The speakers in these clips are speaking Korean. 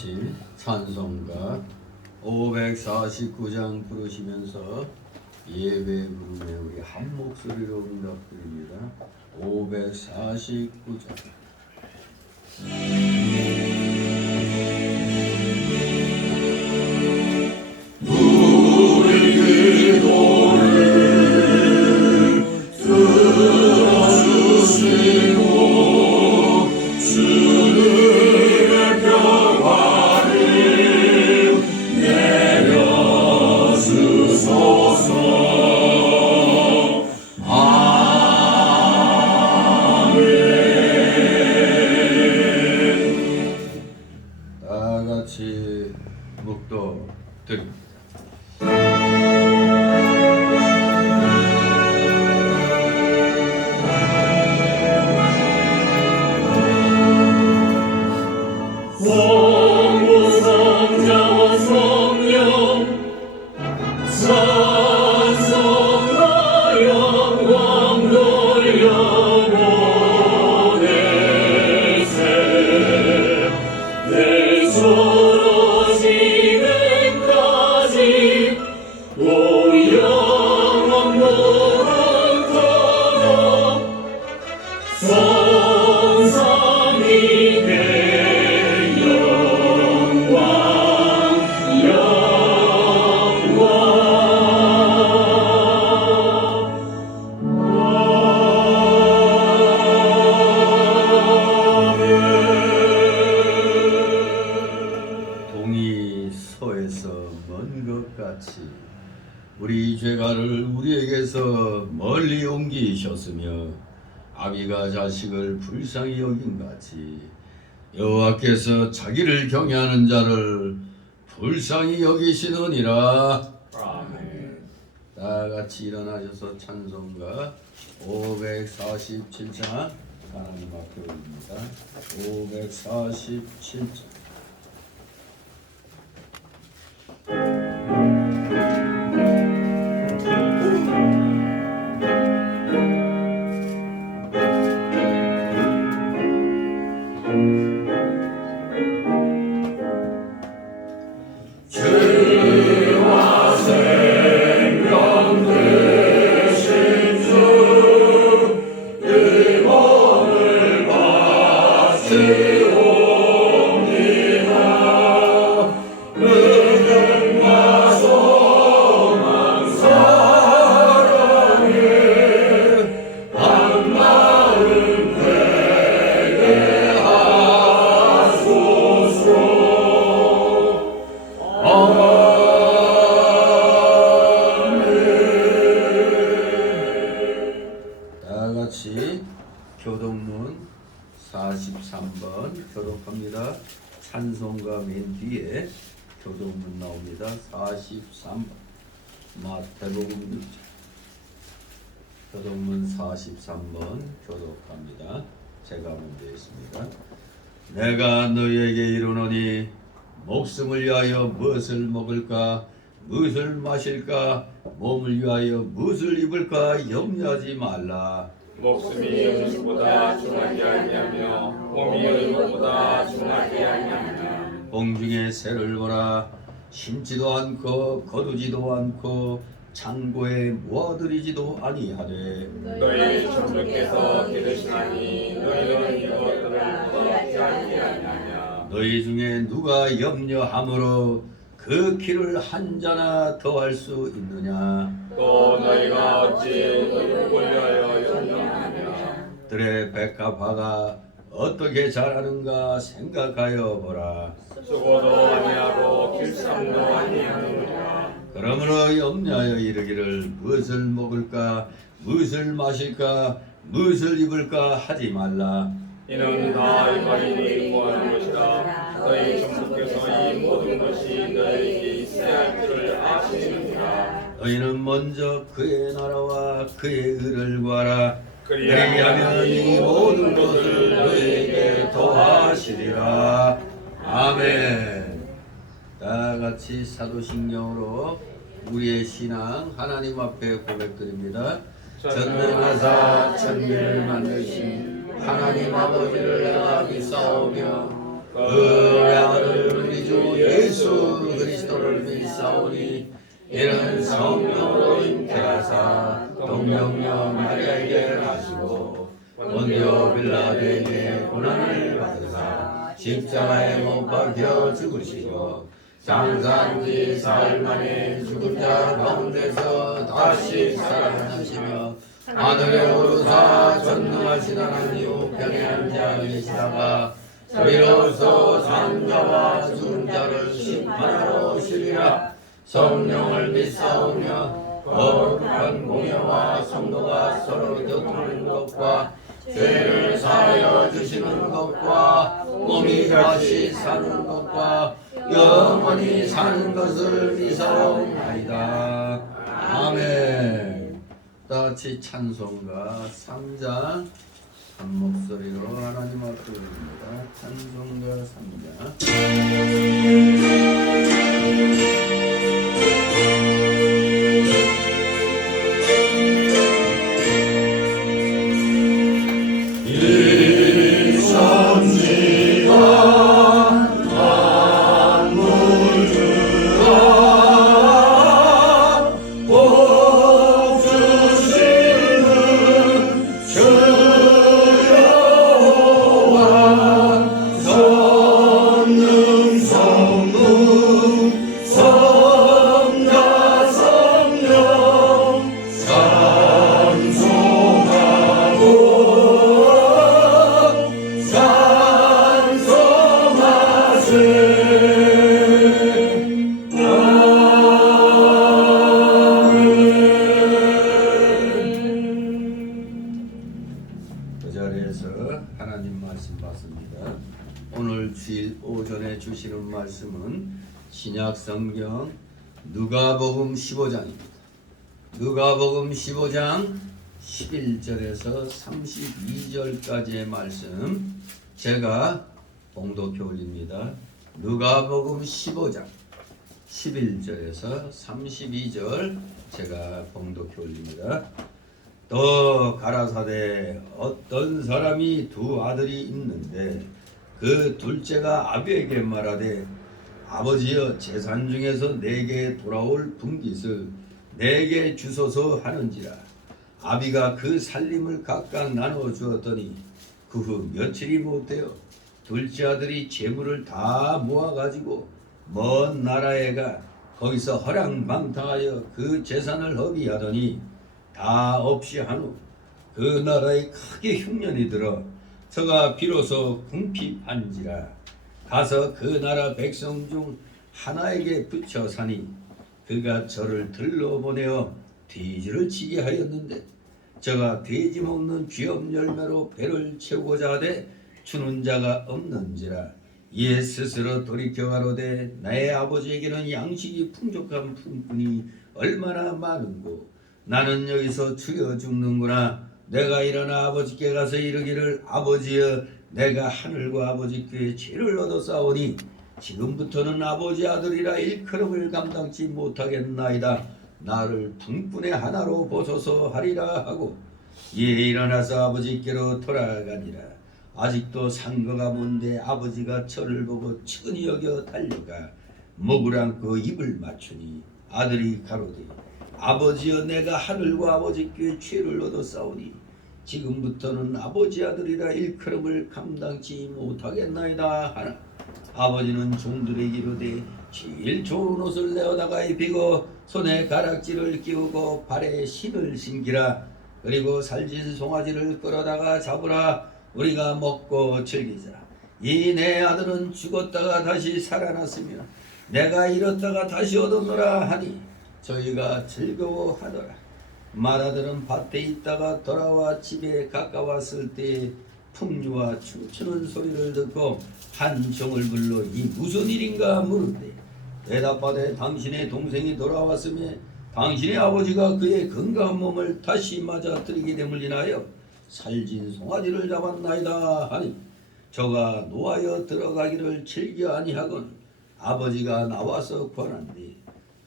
같이 찬송가 549장 부르시면서 예배 부름에 우리 한 목소리로 응답드립니다. 549장 같이 묵도 드립니다. 성부성자와 성령 찬송하여 영광 돌려보내세 내 서로 지금까지 오 영원 무릇토록 성삼이 우리 죄가를 우리에게서 멀리 옮기셨으며 아비가 자식을 불쌍히 여긴 같이 여호와께서 자기를 경외하는 자를 불쌍히 여기시느니라. 아멘. 다 같이 일어나셔서 찬송가 547장 하나님 앞에 올립니다. 547장. 교동문 43번 교독합니다. 찬송가 맨 뒤에 교동문 나옵니다. 43번 마태복음 6장 교동문 43번 교독합니다. 제가 먼저 했습니다. 내가 너희에게 이르노니 목숨을 위하여 무엇을 먹을까 무엇을 마실까 몸을 위하여 무엇을 입을까 염려하지 말라. 목숨이 음식보다 중하지 아니하며 몸이 의복보다 중하지 아니하며 공중의 새를 보라 심지도 않고 거두지도 않고 창고에 모아들이지도 아니하되 너희 천주께서 기르시나니 너희는 이것들을 부럽지 아니하냐. 너희 중에 누가 염려함으로 그 키를 한 자나 더할 수 있느냐. 또 너희가 어찌 의복을 위하여 염려하느냐. 들의 백합화가 어떻게 자라는가 생각하여 보라. 수고도 아니하고 길쌈도 아니하느냐. 그러므로 염려하여 이르기를 무엇을 먹을까 무엇을 마실까 무엇을 입을까 하지 말라. 이는 다 이방인이 구하는 것이라. 너희 천주께서 이 모든 것이 너희에게 있어야 할 줄을 아시느니라. 너희는 먼저 그의 나라와 그의 의를 구하라. 그리하면 이 모든 것을 너희에게 더하시리라. 아멘. 다 같이 사도신경으로 우리의 신앙 하나님 앞에 고백드립니다. 전능하사 천지를 만드신 하나님 아버지를 내가 믿사오며 그 아들 우리 주 예수 그리스도를 믿사오니 이는 성령으로 잉태하사 동정녀 마리아에게 나시고 본디오 빌라도에게 고난을 받으사 십자가에 못 박혀 죽으시고 장사한 지 사흘 만에 죽은 자 가운데서 다시 살아나시며 하늘에 오르사 전능하신 하나님 우편에 앉아 계시다가 저희로서 산 자와 죽은 자를 심판하러 오시리라. 성령을 믿사오며 거룩한 공예와 성도가 서로 교통하는 것과 죄를 사하여 주시는 것과 몸이 다시 사는 것과 영원히 사는 것을 믿사옵나이다. 아멘. 다 같이 찬송가 3장 한 목소리로 하나님 앞에 올립니다. 찬송가 3장. 그 자리에서 하나님 말씀 받습니다. 오늘 주일 오전에 주시는 말씀은 신약 성경 누가복음 15장입니다. 누가복음 15장 11절에서 32절까지의 말씀 제가 봉독해 올립니다. 누가복음 15장 11절에서 32절 제가 봉독해 올립니다. 또 가라사대 어떤 사람이 두 아들이 있는데 그 둘째가 아비에게 말하되 아버지여 재산 중에서 내게 돌아올 분깃을 내게 주소서 하는지라. 아비가 그 살림을 각각 나누어 주었더니 그 후 며칠이 못되어 둘째 아들이 재물을 다 모아가지고 먼 나라에 가 거기서 허랑방탕하여 그 재산을 허비하더니 다 없이 한 후 그 나라에 크게 흉년이 들어 저가 비로소 궁핍한지라. 가서 그 나라 백성 중 하나에게 붙여 사니 그가 저를 들러보내어 돼지를 치게 하였는데 저가 돼지 먹는 쥐업 열매로 배를 채우고자 하되 주는 자가 없는지라. 이에 스스로 돌이켜 가로되 나의 아버지에게는 양식이 풍족한 품꾼이 얼마나 많은고 나는 여기서 죽여 죽는구나. 내가 일어나 아버지께 가서 이르기를 아버지여 내가 하늘과 아버지께 죄를 얻어 싸우니 지금부터는 아버지 아들이라 일컬음을 감당치 못하겠나이다. 나를 품꾼의 하나로 보소서 하리라 하고 이에 일어나서 아버지께로 돌아가니라. 아직도 상거가 먼데 아버지가 저를 보고 측은히 여겨 달려가 목을 안고 입을 맞추니 아들이 가로되 아버지여 내가 하늘과 아버지께 죄를 얻어 싸우니 지금부터는 아버지 아들이라 일컬음을 감당치 못하겠나이다 하나. 아버지는 종들에게 이르되 제일 좋은 옷을 내어다가 입히고 손에 가락지를 끼우고 발에 신을 신기라. 그리고 살진 송아지를 끌어다가 잡으라. 우리가 먹고 즐기자. 이 내 아들은 죽었다가 다시 살아났으며 내가 잃었다가 다시 얻었노라 하니 저희가 즐거워하더라. 맏아들은 밭에 있다가 돌아와 집에 가까웠을 때 풍류와 춤추는 소리를 듣고 한 종을 불러 이 무슨 일인가 물은데 대답하되 당신의 동생이 돌아왔으며 당신의 아버지가 그의 건강한 몸을 다시 맞아들이게 됨을 인하여 살진 송아지를 잡았나이다 하니 저가 노하여 들어가기를 즐겨 아니하건 아버지가 나와서 권한디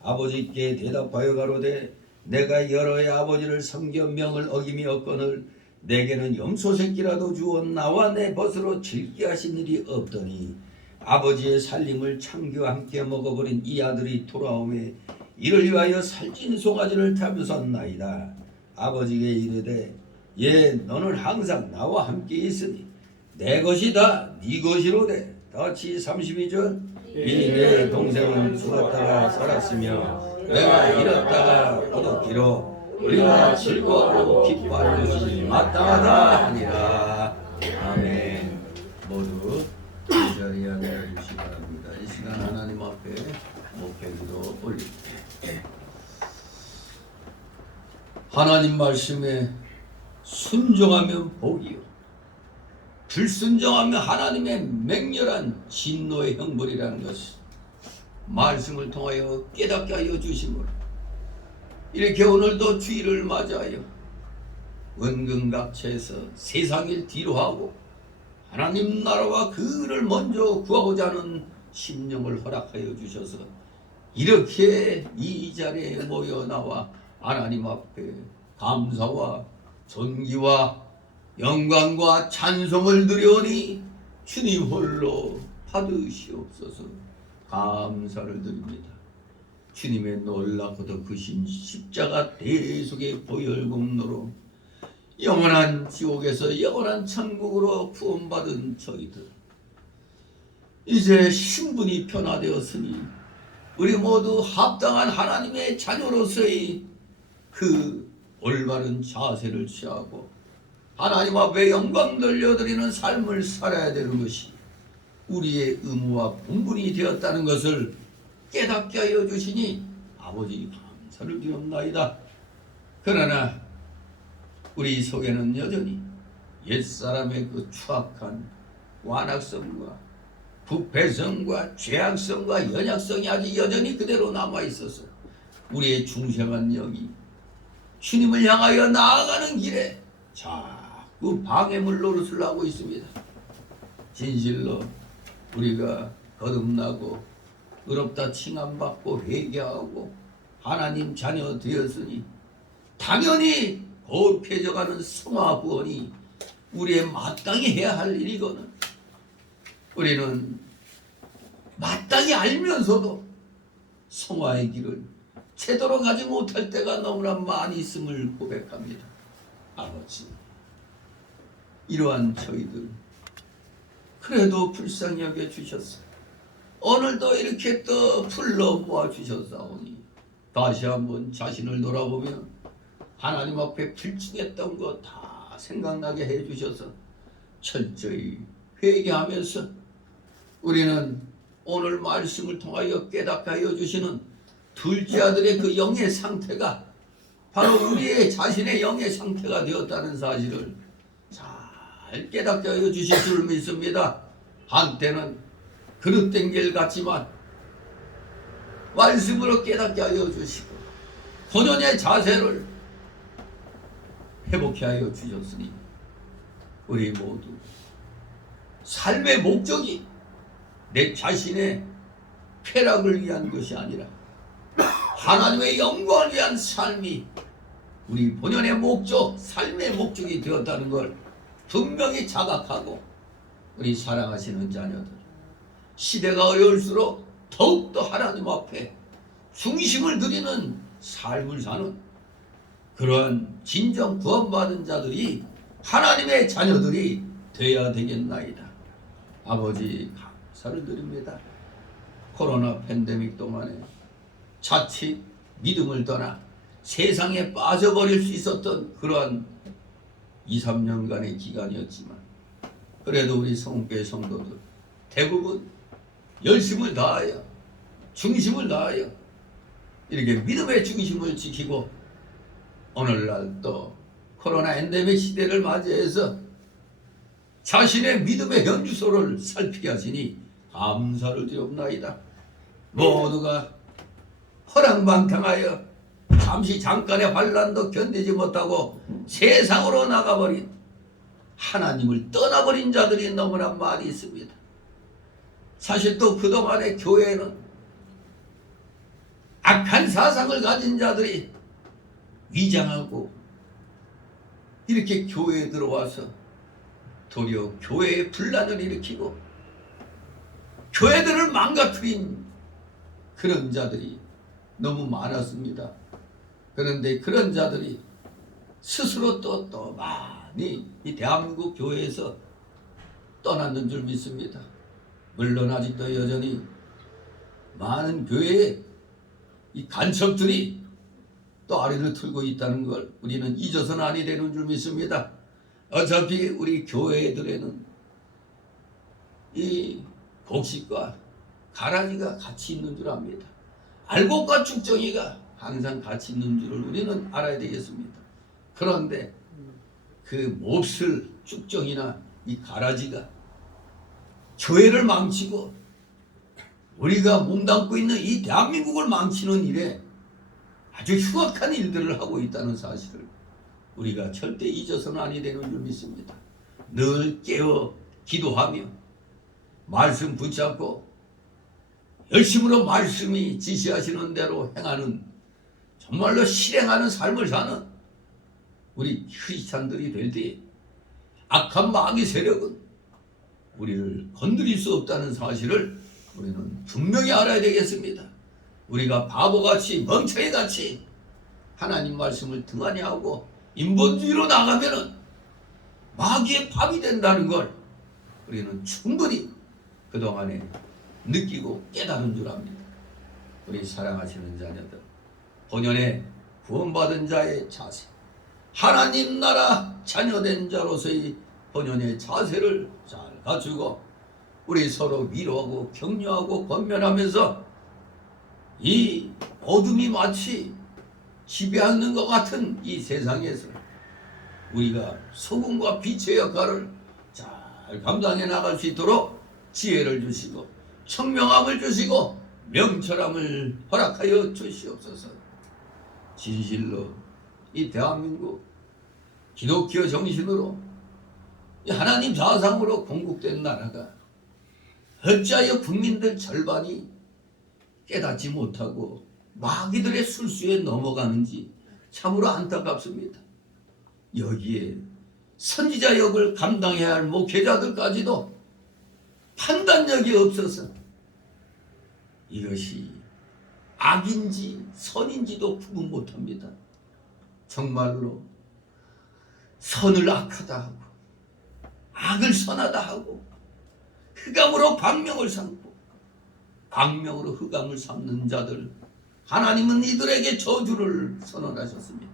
아버지께 대답하여 가로되 내가 여러 해 아버지를 섬겨 명을 어김이 없거늘 내게는 염소 새끼라도 주어 나와 내 벗으로 즐겨 하신 일이 없더니 아버지의 살림을 창기와 함께 먹어버린 이 아들이 돌아오매 이를 위하여 살찐 송아지를 잡으셨나이다. 아버지께 이르되 예 너는 항상 나와 함께 있으니 내 것이 다 네 것이로되. 다같이 32절 이 내 동생은 죽었다가 살았으며 내가 잃었다가 얻었기로 우리가 즐거워하고 기뻐할 것이 마땅하다 하니라. 아멘. 모두 이 자리에 앉아주시기 바랍니다. 이 시간 하나님 앞에 목회기도 올립니다. 하나님 말씀에 순종하면 복이요 불순종하며 하나님의 맹렬한 진노의 형벌이라는 것이 말씀을 통하여 깨닫게 하여 주심으로 이렇게 오늘도 주일을 맞이하여 원근각체에서 세상을 뒤로하고 하나님 나라와 그를 먼저 구하고자 하는 심령을 허락하여 주셔서 이렇게 이 자리에 모여 나와 하나님 앞에 감사와 존귀와 영광과 찬송을 드려오니 주님 홀로 받으시옵소서. 감사를 드립니다. 주님의 놀랍고도 크신 십자가 대속의 보혈공로로 영원한 지옥에서 영원한 천국으로 구원받은 저희들, 이제 신분이 변화되었으니 우리 모두 합당한 하나님의 자녀로서의 그 올바른 자세를 취하고 하나님 앞에 영광 돌려드리는 삶을 살아야 되는 것이 우리의 의무와 본분이 되었다는 것을 깨닫게 하여 주시니 아버지 감사를 드립나이다. 그러나 우리 속에는 여전히 옛사람의 그 추악한 완악성과 부패성과 죄악성과 연약성이 아직 여전히 그대로 남아있어서 우리의 중생한 영이 주님을 향하여 나아가는 길에 자꾸 방해물 노릇을 하고 있습니다. 진실로 우리가 거듭나고 의롭다 칭함받고 회개하고 하나님 자녀 되었으니 당연히 거룩해져가는 성화 구원이 우리의 마땅히 해야 할 일이거든. 우리는 마땅히 알면서도 성화의 길을 제대로 가지 못할 때가 너무나 많이 있음을 고백합니다. 아버지, 이러한 저희들 그래도 불쌍히 여겨 주셨어. 오늘도 이렇게 또 불러 모아 주셨사오니 다시 한번 자신을 돌아보며 하나님 앞에 불충했던 거 다 생각나게 해 주셔서 철저히 회개하면서 우리는 오늘 말씀을 통하여 깨닫게 하여 주시는 둘째 아들의 그 영의 상태가 바로 우리의 자신의 영의 상태가 되었다는 사실을 잘 깨닫게 하여 주실 줄 믿습니다. 한때는 그릇된 길 같지만 말씀으로 깨닫게 하여 주시고 본연의 자세를 회복해 하여 주셨으니 우리 모두 삶의 목적이 내 자신의 쾌락을 위한 것이 아니라 하나님의 영광을 위한 삶이 우리 본연의 목적, 삶의 목적이 되었다는 걸 분명히 자각하고 우리 사랑하시는 자녀들, 시대가 어려울수록 더욱더 하나님 앞에 중심을 드리는 삶을 사는 그러한 진정 구원받은 자들이 하나님의 자녀들이 되어야 되겠나이다. 아버지 감사를 드립니다. 코로나 팬데믹 동안에 자칫 믿음을 떠나 세상에 빠져버릴 수 있었던 그러한 2, 3년간의 기간이었지만 그래도 우리 성교회 성도들 대부분 열심을 다하여 중심을 다하여 이렇게 믿음의 중심을 지키고 오늘날 또 코로나 엔데믹 시대를 맞이해서 자신의 믿음의 현주소를 살피게 하시니 감사를 드립나이다. 모두가 허랑방탕하여 잠시 잠깐의 환난도 견디지 못하고 세상으로 나가버린 하나님을 떠나버린 자들이 너무나 많이 있습니다. 사실 또 그동안의 교회는 악한 사상을 가진 자들이 위장하고 이렇게 교회에 들어와서 도리어 교회에 분란을 일으키고 교회들을 망가뜨린 그런 자들이 너무 많았습니다. 그런데 그런 자들이 스스로 또 많이 이 대한민국 교회에서 떠났는 줄 믿습니다. 물론 아직도 여전히 많은 교회에 이 간첩들이 또 아리를 틀고 있다는 걸 우리는 잊어서는 아니 되는 줄 믿습니다. 어차피 우리 교회들에는 이 곡식과 가라지가 같이 있는 줄 압니다. 알곡과 죽정이가 항상 같이 있는 줄을 우리는 알아야 되겠습니다. 그런데 그 몹쓸 죽정이나 이 가라지가 교회를 망치고 우리가 몸담고 있는 이 대한민국을 망치는 일에 아주 흉악한 일들을 하고 있다는 사실을 우리가 절대 잊어서는 아니 되는 줄 믿습니다. 늘 깨어 기도하며 말씀 붙잡고 열심으로 말씀이 지시하시는 대로 행하는, 정말로 실행하는 삶을 사는 우리 크리스찬들이 될 때 악한 마귀 세력은 우리를 건드릴 수 없다는 사실을 우리는 분명히 알아야 되겠습니다. 우리가 바보같이 멍청이같이 하나님 말씀을 등한히 하고 인본주의로 나가면은 마귀의 밥이 된다는 걸 우리는 충분히 그동안에 느끼고 깨달은 줄 압니다. 우리 사랑하시는 자녀들, 본연의 구원받은 자의 자세, 하나님 나라 자녀된 자로서의 본연의 자세를 잘 갖추고 우리 서로 위로하고 격려하고 권면하면서 이 어둠이 마치 지배하는 것 같은 이 세상에서 우리가 소금과 빛의 역할을 잘 감당해 나갈 수 있도록 지혜를 주시고 청명함을 주시고 명철함을 허락하여 주시옵소서. 진실로 이 대한민국 기독교 정신으로 이 하나님 사상으로 건국된 나라가 어찌하여 국민들 절반이 깨닫지 못하고 마귀들의 술수에 넘어가는지 참으로 안타깝습니다. 여기에 선지자 역을 감당해야 할 목회자들까지도 판단력이 없어서 이것이 악인지 선인지도 구분 못합니다. 정말로 선을 악하다 하고 악을 선하다 하고 흑암으로 광명을 삼고 광명으로 흑암을 삼는 자들, 하나님은 이들에게 저주를 선언하셨습니다.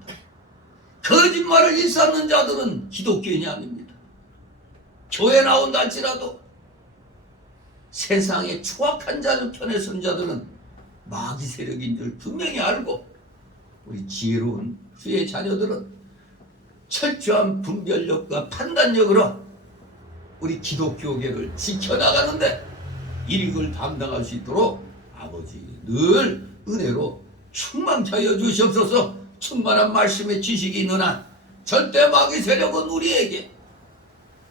거짓말을 일삼는 자들은 기독교인이 아닙니다. 교회 나온다 할지라도 세상의 추악한 자들 편에 선 자들은 마귀 세력인 줄 분명히 알고 우리 지혜로운 주의 자녀들은 철저한 분별력과 판단력으로 우리 기독교계를 지켜나가는데 일익을 담당할 수 있도록 아버지 늘 은혜로 충만케 하여 주시옵소서. 충만한 말씀의 지식이 있는 한 절대 마귀 세력은 우리에게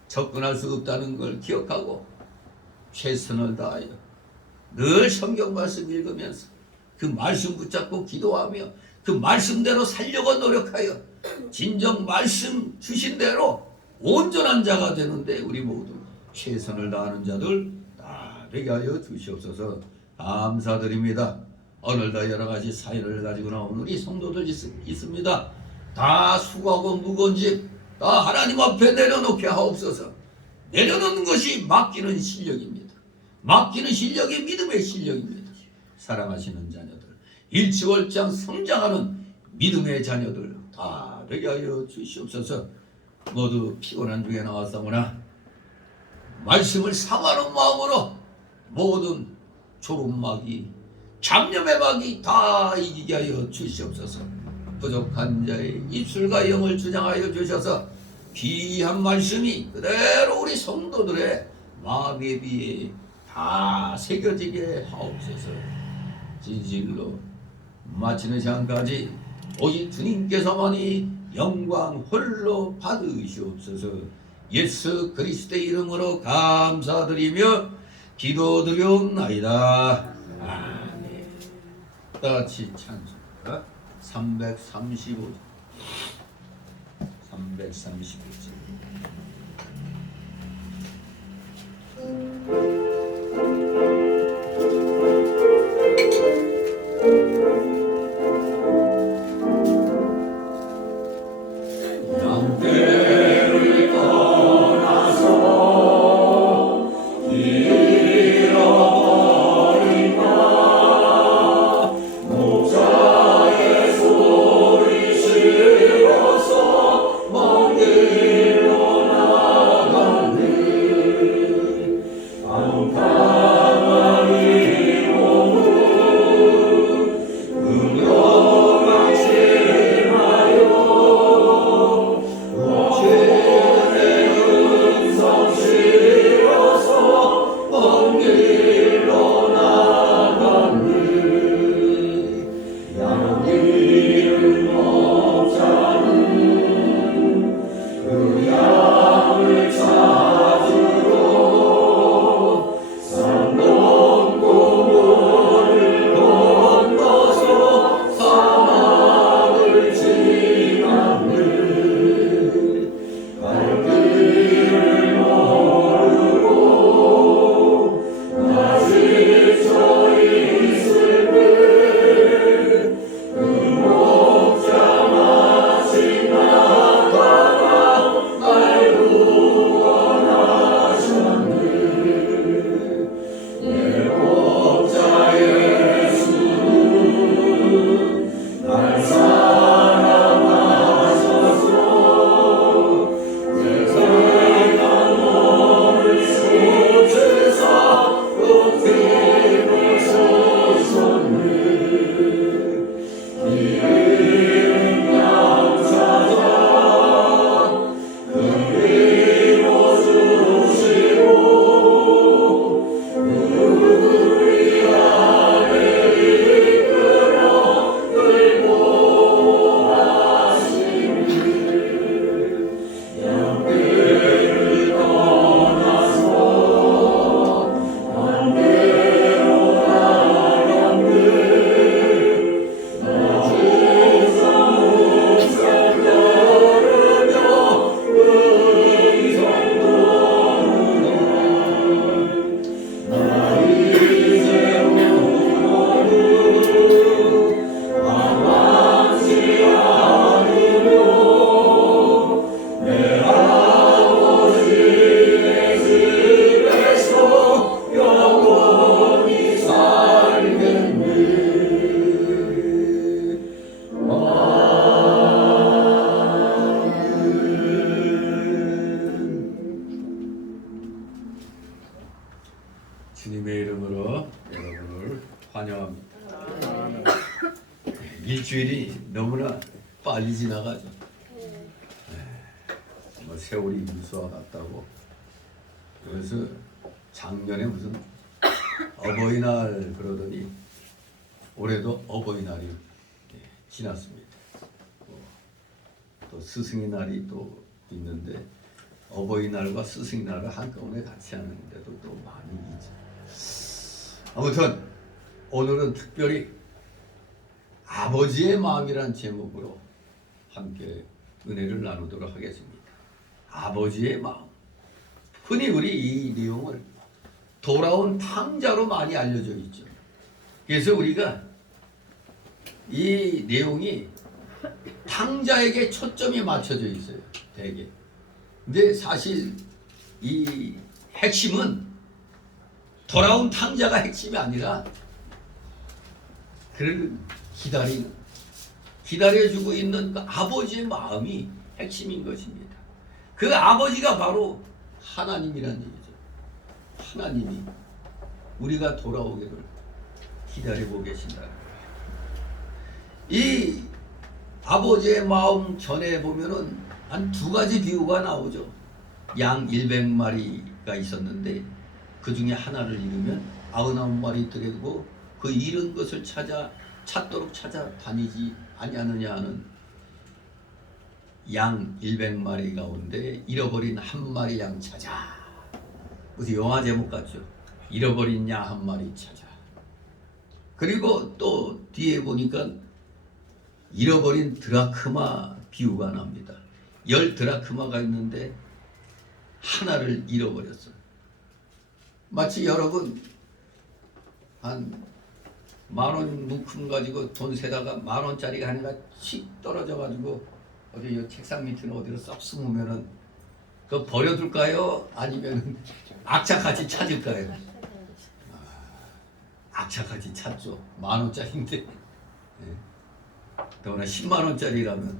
접근할 수 없다는 걸 기억하고 최선을 다하여 늘 성경 말씀 읽으면서 그 말씀 붙잡고 기도하며 그 말씀대로 살려고 노력하여 진정 말씀 주신 대로 온전한 자가 되는데 우리 모두 최선을 다하는 자들 다 되게 하여 주시옵소서. 감사드립니다. 오늘도 여러 가지 사연을 가지고 나온 우리 성도들 있습니다. 다 수고하고 무거운 집 다 하나님 앞에 내려놓게 하옵소서. 내려놓는 것이 맡기는 실력입니다. 맡기는 실력이 믿음의 실력입니다. 사랑하시는 자녀들, 일치월장 성장하는 믿음의 자녀들 다 되게 하여 주시옵소서. 모두 피곤한 중에 나왔사오나 말씀을 상하는 마음으로 모든 조롱마귀, 잡념의 마귀 다 이기게 하여 주시옵소서. 부족한 자의 입술과 영을 주장하여 주셔서 귀한 말씀이 그대로 우리 성도들의 마음에 비해 다 새겨지게 하옵소서. 진실로 마치는 시간까지 오직 주님께서만이 영광 홀로 받으시옵소서. 예수 그리스도의 이름으로 감사드리며 기도드리옵나이다. 아멘. 같이 찬송가 335절 335절 목자의 소리 실어서 멍들 환영합니다. 일주일이 너무나 빨리 지나가죠. 뭐 세월이 유수와 같다고. 그래서 작년에 무슨 어버이날 그러더니 올해도 어버이날이 지났습니다. 또 스승의 날이 또 있는데 어버이날과 스승의 날을 한꺼번에 같이 하는데도 또 많이 있죠. 아무튼 오늘은 특별히 아버지의 마음이란 제목으로 함께 은혜를 나누도록 하겠습니다. 아버지의 마음. 흔히 우리 이 내용을 돌아온 탕자로 많이 알려져 있죠. 그래서 우리가 이 내용이 탕자에게 초점이 맞춰져 있어요. 대개. 근데 사실 이 핵심은 돌아온 탕자가 핵심이 아니라 그를 기다려주고 있는 그 아버지의 마음이 핵심인 것입니다. 그 아버지가 바로 하나님이란 얘기죠. 하나님이 우리가 돌아오기를 기다리고 계신다. 이 아버지의 마음 전에 보면은 한 두 가지 비유가 나오죠. 양 100마리가 있었는데 그 중에 하나를 잃으면 99마리 들이고 그 잃은 것을 찾도록 찾아다니지 아니하느냐 하는 양 100마리 가운데 잃어버린 한 마리 양 찾아. 무슨 영화 제목 같죠. 잃어버린 양 한 마리 찾아. 그리고 또 뒤에 보니까 잃어버린 드라크마 비유가 납니다. 10 드라크마가 있는데 하나를 잃어버렸어요. 마치 여러분 한 10,000원 묶음 가지고 돈 세다가 10,000원짜리가 하나가 칙 떨어져 가지고 어디 이 책상 밑에 어디로 썩 숨으면은 그거 버려둘까요? 아니면 악착같이 찾을까요? 악착같이 찾죠. 10,000원짜리인데. 네. 더구나 100,000원짜리라면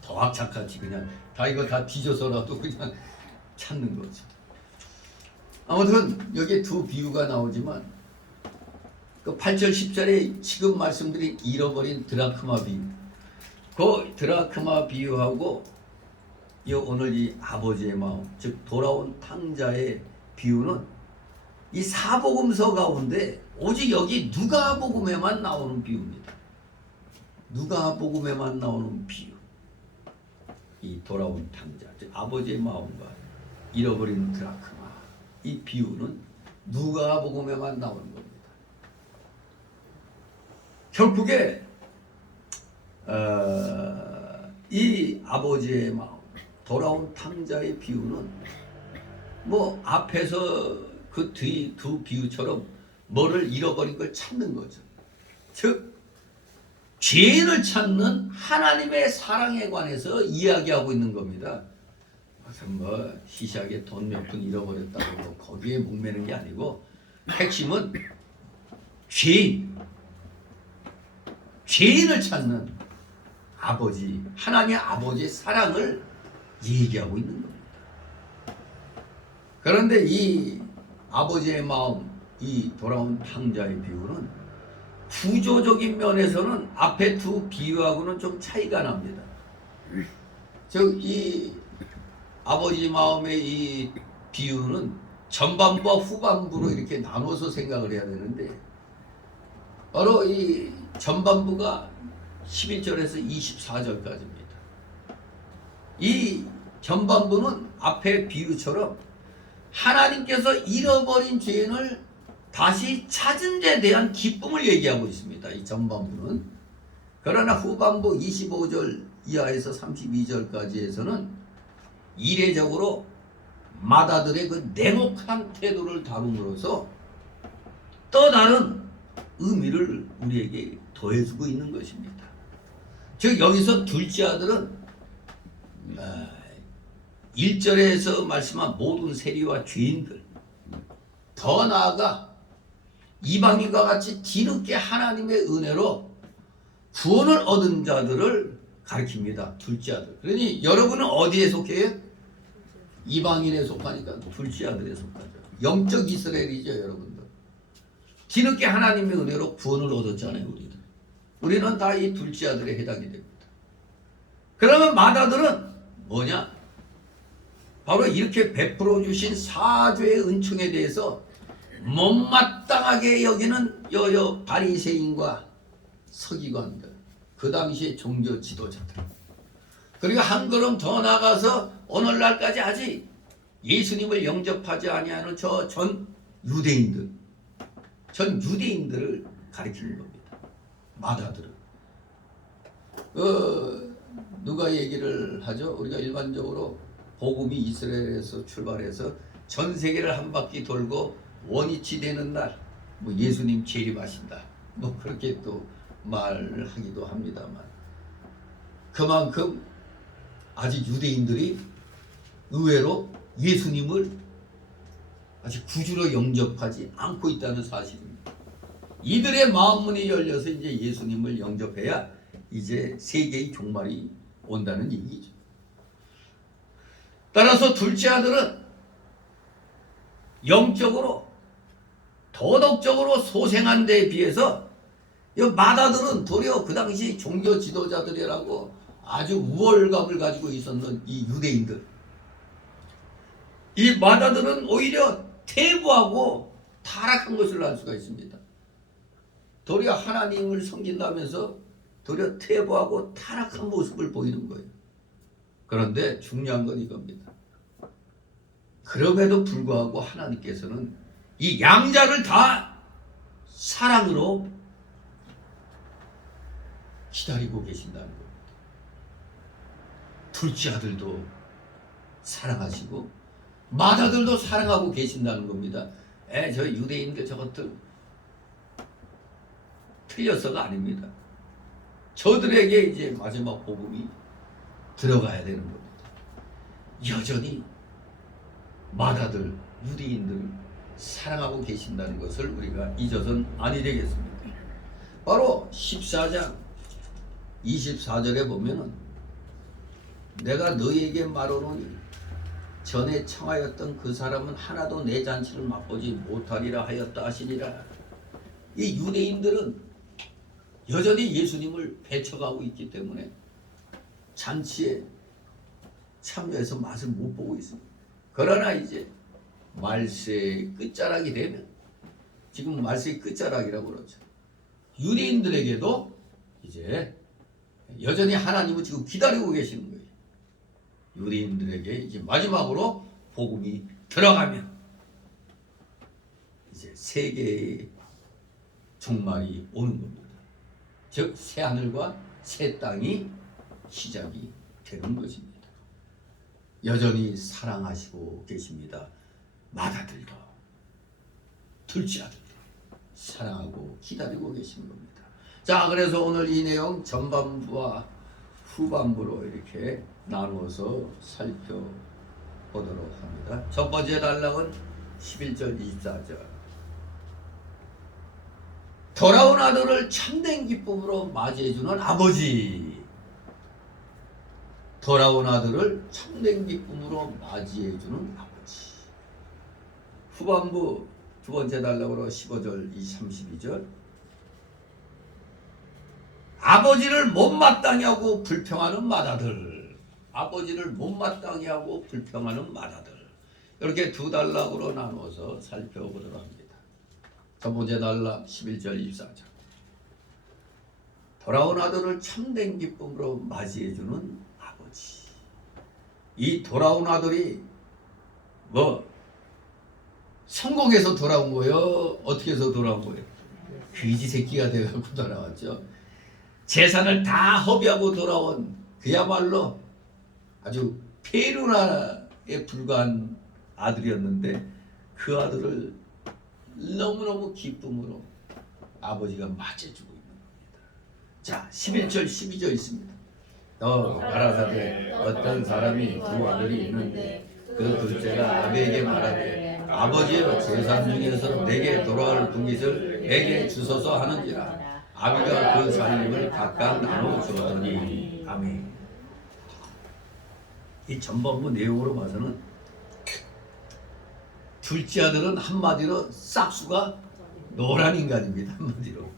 더 악착같이 그냥 다 이거 다 뒤져서라도 그냥 찾는 거죠. 아무튼 여기에 두 비유가 나오지만 그 8절 10절에 지금 말씀드린 잃어버린 드라크마 비유, 그 드라크마 비유하고 오늘 이 아버지의 마음, 즉 돌아온 탕자의 비유는 이 사복음서 가운데 오직 여기 누가복음에만 나오는 비유입니다. 누가복음에만 나오는 비유. 이 돌아온 탕자, 즉 아버지의 마음과 잃어버린 드라크마, 이 비유는 누가복음에만 나오는 겁니다. 결국에 이 아버지의 마음, 돌아온 탕자의 비유는 뭐 앞에서 그 뒤 두 비유처럼 뭐를 잃어버린 걸 찾는 거죠. 즉 죄인을 찾는 하나님의 사랑에 관해서 이야기하고 있는 겁니다. 무슨 뭐 시시하게 돈 몇 푼 잃어버렸다고 뭐 거기에 목매는 게 아니고 핵심은 죄인을 찾는 아버지, 하나님의 아버지의 사랑을 얘기하고 있는 겁니다. 그런데 이 아버지의 마음, 이 돌아온 탕자의 비유는 구조적인 면에서는 앞에 두 비유하고는 좀 차이가 납니다. 즉 이 아버지 마음의 이 비유는 전반부와 후반부로 이렇게 나눠서 생각을 해야 되는데 바로 이 전반부가 11절에서 24절까지입니다. 이 전반부는 앞의 비유처럼 하나님께서 잃어버린 죄인을 다시 찾은 데 대한 기쁨을 얘기하고 있습니다. 이 전반부는. 그러나 후반부 25절 이하에서 32절까지에서는 이례적으로 마다들의 그 냉혹한 태도를 다룸으로써 또 다른 의미를 우리에게 더해주고 있는 것입니다. 즉 여기서 둘째 아들은 1절에서 말씀한 모든 세리와 죄인들, 더 나아가 이방인과 같이 뒤늦게 하나님의 은혜로 구원을 얻은 자들을 가리킵니다. 둘째 아들. 그러니 여러분은 어디에 속해요? 이방인에 속하니까 둘째 아들에 속하죠. 영적 이스라엘이죠, 여러분들. 뒤늦게 하나님의 은혜로 구원을 얻었잖아요. 우리는 다 이 둘째 아들에 해당이 됩니다. 그러면 맏아들은 뭐냐? 바로 이렇게 베풀어 주신 사죄의 은총에 대해서 못마땅하게 여기는 바리새인과 서기관들, 그 당시의 종교 지도자들, 그리고 한 걸음 더 나가서 오늘날까지 아직 예수님을 영접하지 아니하는 전 유대인들을 가리키는 겁니다. 맏아들은 누가 얘기를 하죠? 우리가 일반적으로 복음이 이스라엘에서 출발해서 전 세계를 한 바퀴 돌고 원위치 되는 날, 뭐 예수님 재림하신다, 뭐 그렇게 또 말하기도 합니다만, 그만큼 아직 유대인들이 의외로 예수님을 아직 구주로 영접하지 않고 있다는 사실입니다. 이들의 마음문이 열려서 이제 예수님을 영접해야 이제 세계의 종말이 온다는 얘기죠. 따라서 둘째 아들은 영적으로 도덕적으로 소생한 데에 비해서 이 맏아들은 도리어 그 당시 종교 지도자들이라고 아주 우월감을 가지고 있었는 이 유대인들, 이 맏아들은 오히려 퇴보하고 타락한 것을 알 수가 있습니다. 도리어 하나님을 섬긴다면서 도리어 퇴보하고 타락한 모습을 보이는 거예요. 그런데 중요한 건 이겁니다. 그럼에도 불구하고 하나님께서는 이 양자를 다 사랑으로 기다리고 계신다는 겁니다. 둘째 아들도 사랑하시고 맏아들도 사랑하고 계신다는 겁니다. 저 유대인들 저것들 틀렸어가 아닙니다. 저들에게 이제 마지막 복음이 들어가야 되는 겁니다. 여전히 맏아들 유대인들을 사랑하고 계신다는 것을 우리가 잊어서는 아니 되겠습니다. 바로 14장 24절에 보면은 내가 너희에게 말하노니 전에 청하였던 그 사람은 하나도 내 잔치를 맛보지 못하리라 하였다 하시니라. 이 유대인들은 여전히 예수님을 배척하고 있기 때문에 잔치에 참여해서 맛을 못 보고 있습니다. 그러나 이제 말세의 끝자락이 되면, 지금 말세의 끝자락이라고 그러죠, 유대인들에게도 이제 여전히 하나님을 지금 기다리고 계시는 거예요. 유대인들에게 이제 마지막으로 복음이 들어가면 이제 세계의 종말이 오는 겁니다. 즉 새하늘과 새 땅이 시작이 되는 것입니다. 여전히 사랑하시고 계십니다. 맏아들도 둘째 아들도 사랑하고 기다리고 계시는 겁니다. 자, 그래서 오늘 이 내용 전반부와 후반부로 이렇게 나누어서 살펴보도록 합니다. 첫 번째 단락은 11절 24절. 돌아온 아들을 참된 기쁨으로 맞이해주는 아버지. 돌아온 아들을 참된 기쁨으로 맞이해주는 아버지. 후반부 두 번째 단락으로 15절 32절. 아버지를 못마땅히 하고 불평하는 맏아들. 아버지를 못마땅히 하고 불평하는 맏아들. 이렇게 두 단락으로 나누어서 살펴보도록 합니다. 첫 번째 단락 11절 24절. 돌아온 아들을 참된 기쁨으로 맞이해주는 아버지. 이 돌아온 아들이 성공해서 돌아온 거예요? 어떻게 해서 돌아온 거예요? 귀지 새끼가 되어갖고 돌아왔죠. 재산을 다 허비하고 돌아온 그야말로 아주 페루나에 불과한 아들이었는데, 그 아들을 너무너무 기쁨으로 아버지가 맞이해주고 있는 겁니다. 자, 11절 12절 있습니다. 가라사대 어떤 사람이 두 아들이 있는데 그 둘째가 아비에게 말하되 아버지여 재산 중에서 내게 돌아올 분깃을 내게 주소서 하는지라. 아비가 그 살림을 각각 나눠 주었더니. 아멘. 이 전반부 내용으로 봐서는 둘째 아들은 한마디로 싹수가 노란 인간입니다. 한마디로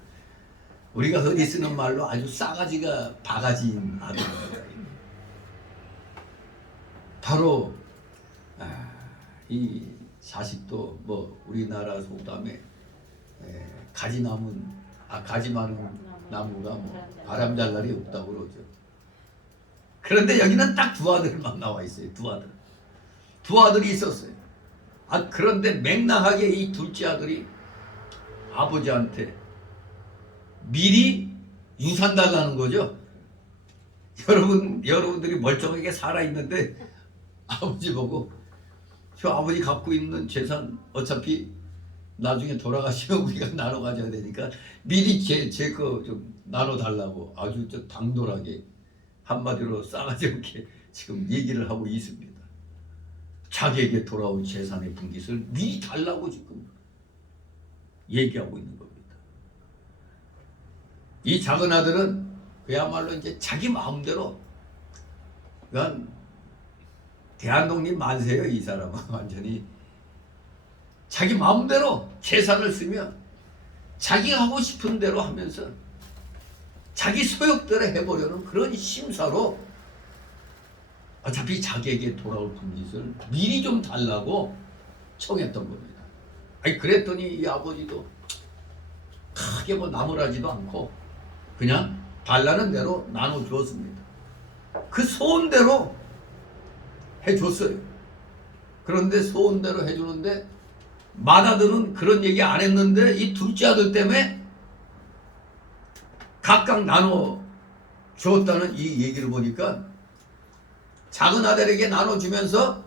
우리가 흔히 쓰는 말로 아주 싸가지가 바가지인 아들입니다. 바로 이 자식도 뭐 우리나라 속담에 가지 많은 나무가 뭐 바람 잘 날이 없다고 그러죠. 그런데 여기는 딱 두 아들만 나와 있어요. 두 아들이 있었어요. 그런데 맹랑하게 이 둘째 아들이 아버지한테 미리 유산 달라는 거죠. 여러분들이 멀쩡하게 살아있는데 아버지 보고 저 아버지 갖고 있는 재산 어차피 나중에 돌아가시면 우리가 나눠 가져야 되니까 미리 제 거 좀 나눠 달라고 아주 저 당돌하게 한마디로 싸가지 없게 지금 얘기를 하고 있습니다. 자기에게 돌아올 재산의 분깃을 미리 달라고 지금 얘기하고 있는 겁니다. 이 작은 아들은 그야말로 이제 자기 마음대로 그건 대한독립 만세예요. 이 사람은 완전히 자기 마음대로 재산을 쓰면 자기가 하고 싶은 대로 하면서 자기 소욕대로 해보려는 그런 심사로 어차피 자기에게 돌아올 분깃을 미리 좀 달라고 청했던 겁니다. 그랬더니 이 아버지도 크게 뭐 나무라지도 않고 그냥 달라는 대로 나눠주었습니다. 그 소원대로 해줬어요. 그런데 소원대로 해주는데 맏아들은 그런 얘기 안 했는데 이 둘째 아들 때문에 각각 나눠 주었다는 이 얘기를 보니까 작은 아들에게 나눠주면서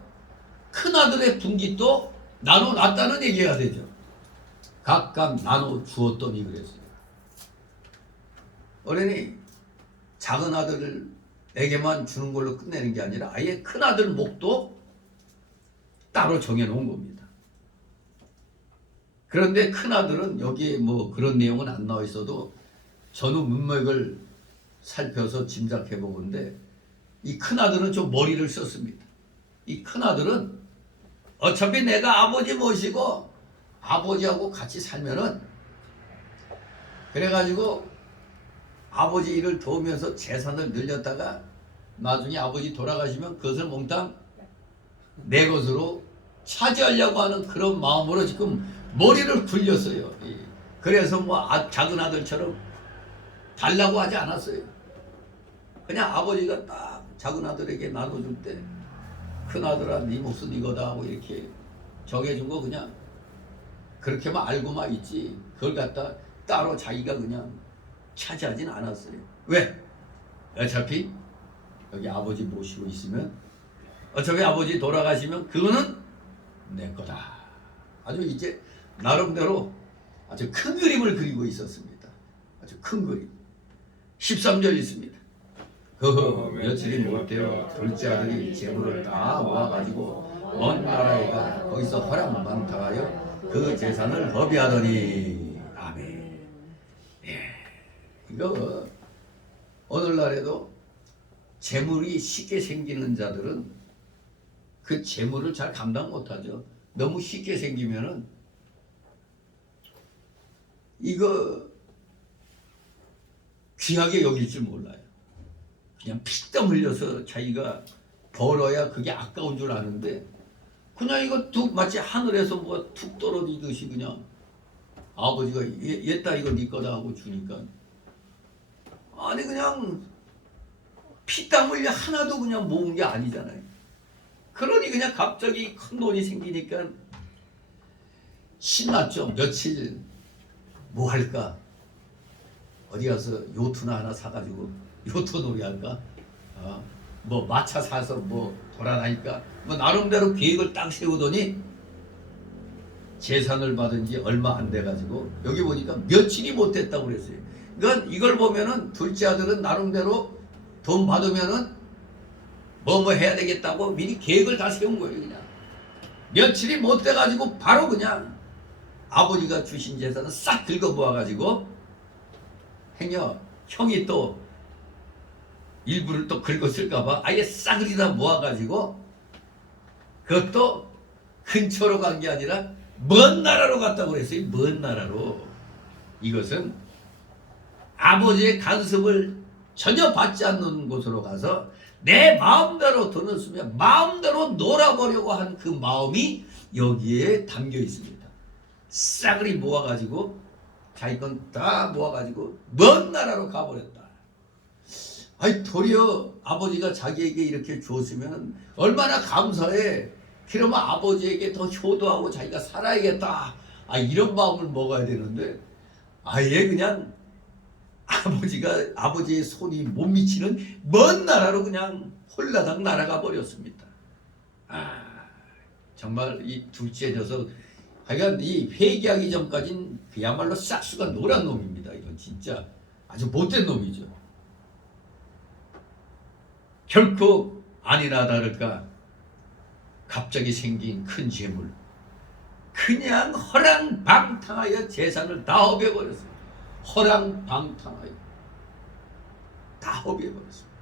큰 아들의 분깃도 나눠놨다는 얘기가 되죠. 각각 나눠 주었더니 그랬어요. 어른이 작은 아들에게만 주는 걸로 끝내는 게 아니라 아예 큰 아들 목도 따로 정해놓은 겁니다. 그런데 큰 아들은 여기에 뭐 그런 내용은 안 나와 있어도 전후 문맥을 살펴서 짐작해 보건데 이 큰 아들은 좀 머리를 썼습니다. 이 큰 아들은 어차피 내가 아버지 모시고 아버지하고 같이 살면은 그래가지고 아버지 일을 도우면서 재산을 늘렸다가 나중에 아버지 돌아가시면 그것을 몽땅 내 것으로 차지하려고 하는 그런 마음으로 지금 머리를 굴렸어요. 그래서 뭐 작은 아들처럼 달라고 하지 않았어요. 그냥 아버지가 딱 작은 아들에게 나눠줄 때 큰 아들아 네 몫은 이거다 하고 이렇게 정해준 거 그냥 그렇게만 알고만 있지 그걸 갖다 따로 자기가 그냥 차지하진 않았어요. 왜? 어차피 여기 아버지 모시고 있으면 어차피 아버지 돌아가시면 그거는 내 거다. 아주 이제 나름대로 아주 큰 그림을 그리고 있었습니다. 아주 큰 그림. 13절 있습니다. 며칠이 못되어 둘째 아들이 재물을 다 모아가지고 먼 나라에 가 거기서 허랑방탕하여 그 재산을 허비하더니 아멘. 이거 오늘날에도 재물이 쉽게 생기는 자들은 그 재물을 잘 감당 못하죠. 너무 쉽게 생기면은 이거 귀하게 여길 줄 몰라요. 그냥 피땀 흘려서 자기가 벌어야 그게 아까운 줄 아는데 그냥 이거 툭 마치 하늘에서 뭐가 툭 떨어지듯이 그냥 아버지가 얘따 이거 네 거다 하고 주니까 아니 그냥 피땀 흘려 하나도 그냥 모은 게 아니잖아요. 그러니 그냥 갑자기 큰 돈이 생기니까 신났죠. 며칠 뭐 할까? 어디 가서 요트나 하나 사가지고 요트 놀이 할까? 뭐 마차 사서 뭐 돌아다닐까? 뭐 나름대로 계획을 딱 세우더니 재산을 받은 지 얼마 안 돼가지고 여기 보니까 며칠이 못 됐다고 그랬어요. 그러니까 이걸 보면은 둘째 아들은 나름대로 돈 받으면은 뭐 해야 되겠다고 미리 계획을 다 세운 거예요. 그냥 며칠이 못 돼가지고 바로 그냥 아버지가 주신 재산을 싹 긁어 모아가지고 형이 또 일부를 또 긁었을까봐 아예 싸그리 다 모아가지고 그것도 근처로 간 게 아니라 먼 나라로 갔다고 그랬어요. 먼 나라로. 이것은 아버지의 간섭을 전혀 받지 않는 곳으로 가서 내 마음대로 돈을 쓰며 마음대로 놀아보려고 한 그 마음이 여기에 담겨 있습니다. 싸그리 모아가지고 자기 건 다 모아가지고 먼 나라로 가버렸다. 아이 도리어 아버지가 자기에게 이렇게 줬으면 얼마나 감사해. 그러면 아버지에게 더 효도하고 자기가 살아야겠다. 아 이런 마음을 먹어야 되는데 아예 그냥 아버지의 손이 못 미치는 먼 나라로 그냥 홀라당 날아가 버렸습니다. 아 정말 이 둘째 녀석 하여간 이 회개하기 전까진 그야말로 싹수가 노란 놈입니다. 이건 진짜 아주 못된 놈이죠. 결코 아니나 다를까 갑자기 생긴 큰 재물 그냥 허랑방탕하여 재산을 다 허비해버렸어요. 허랑방탕하여 다 허비해버렸습니다.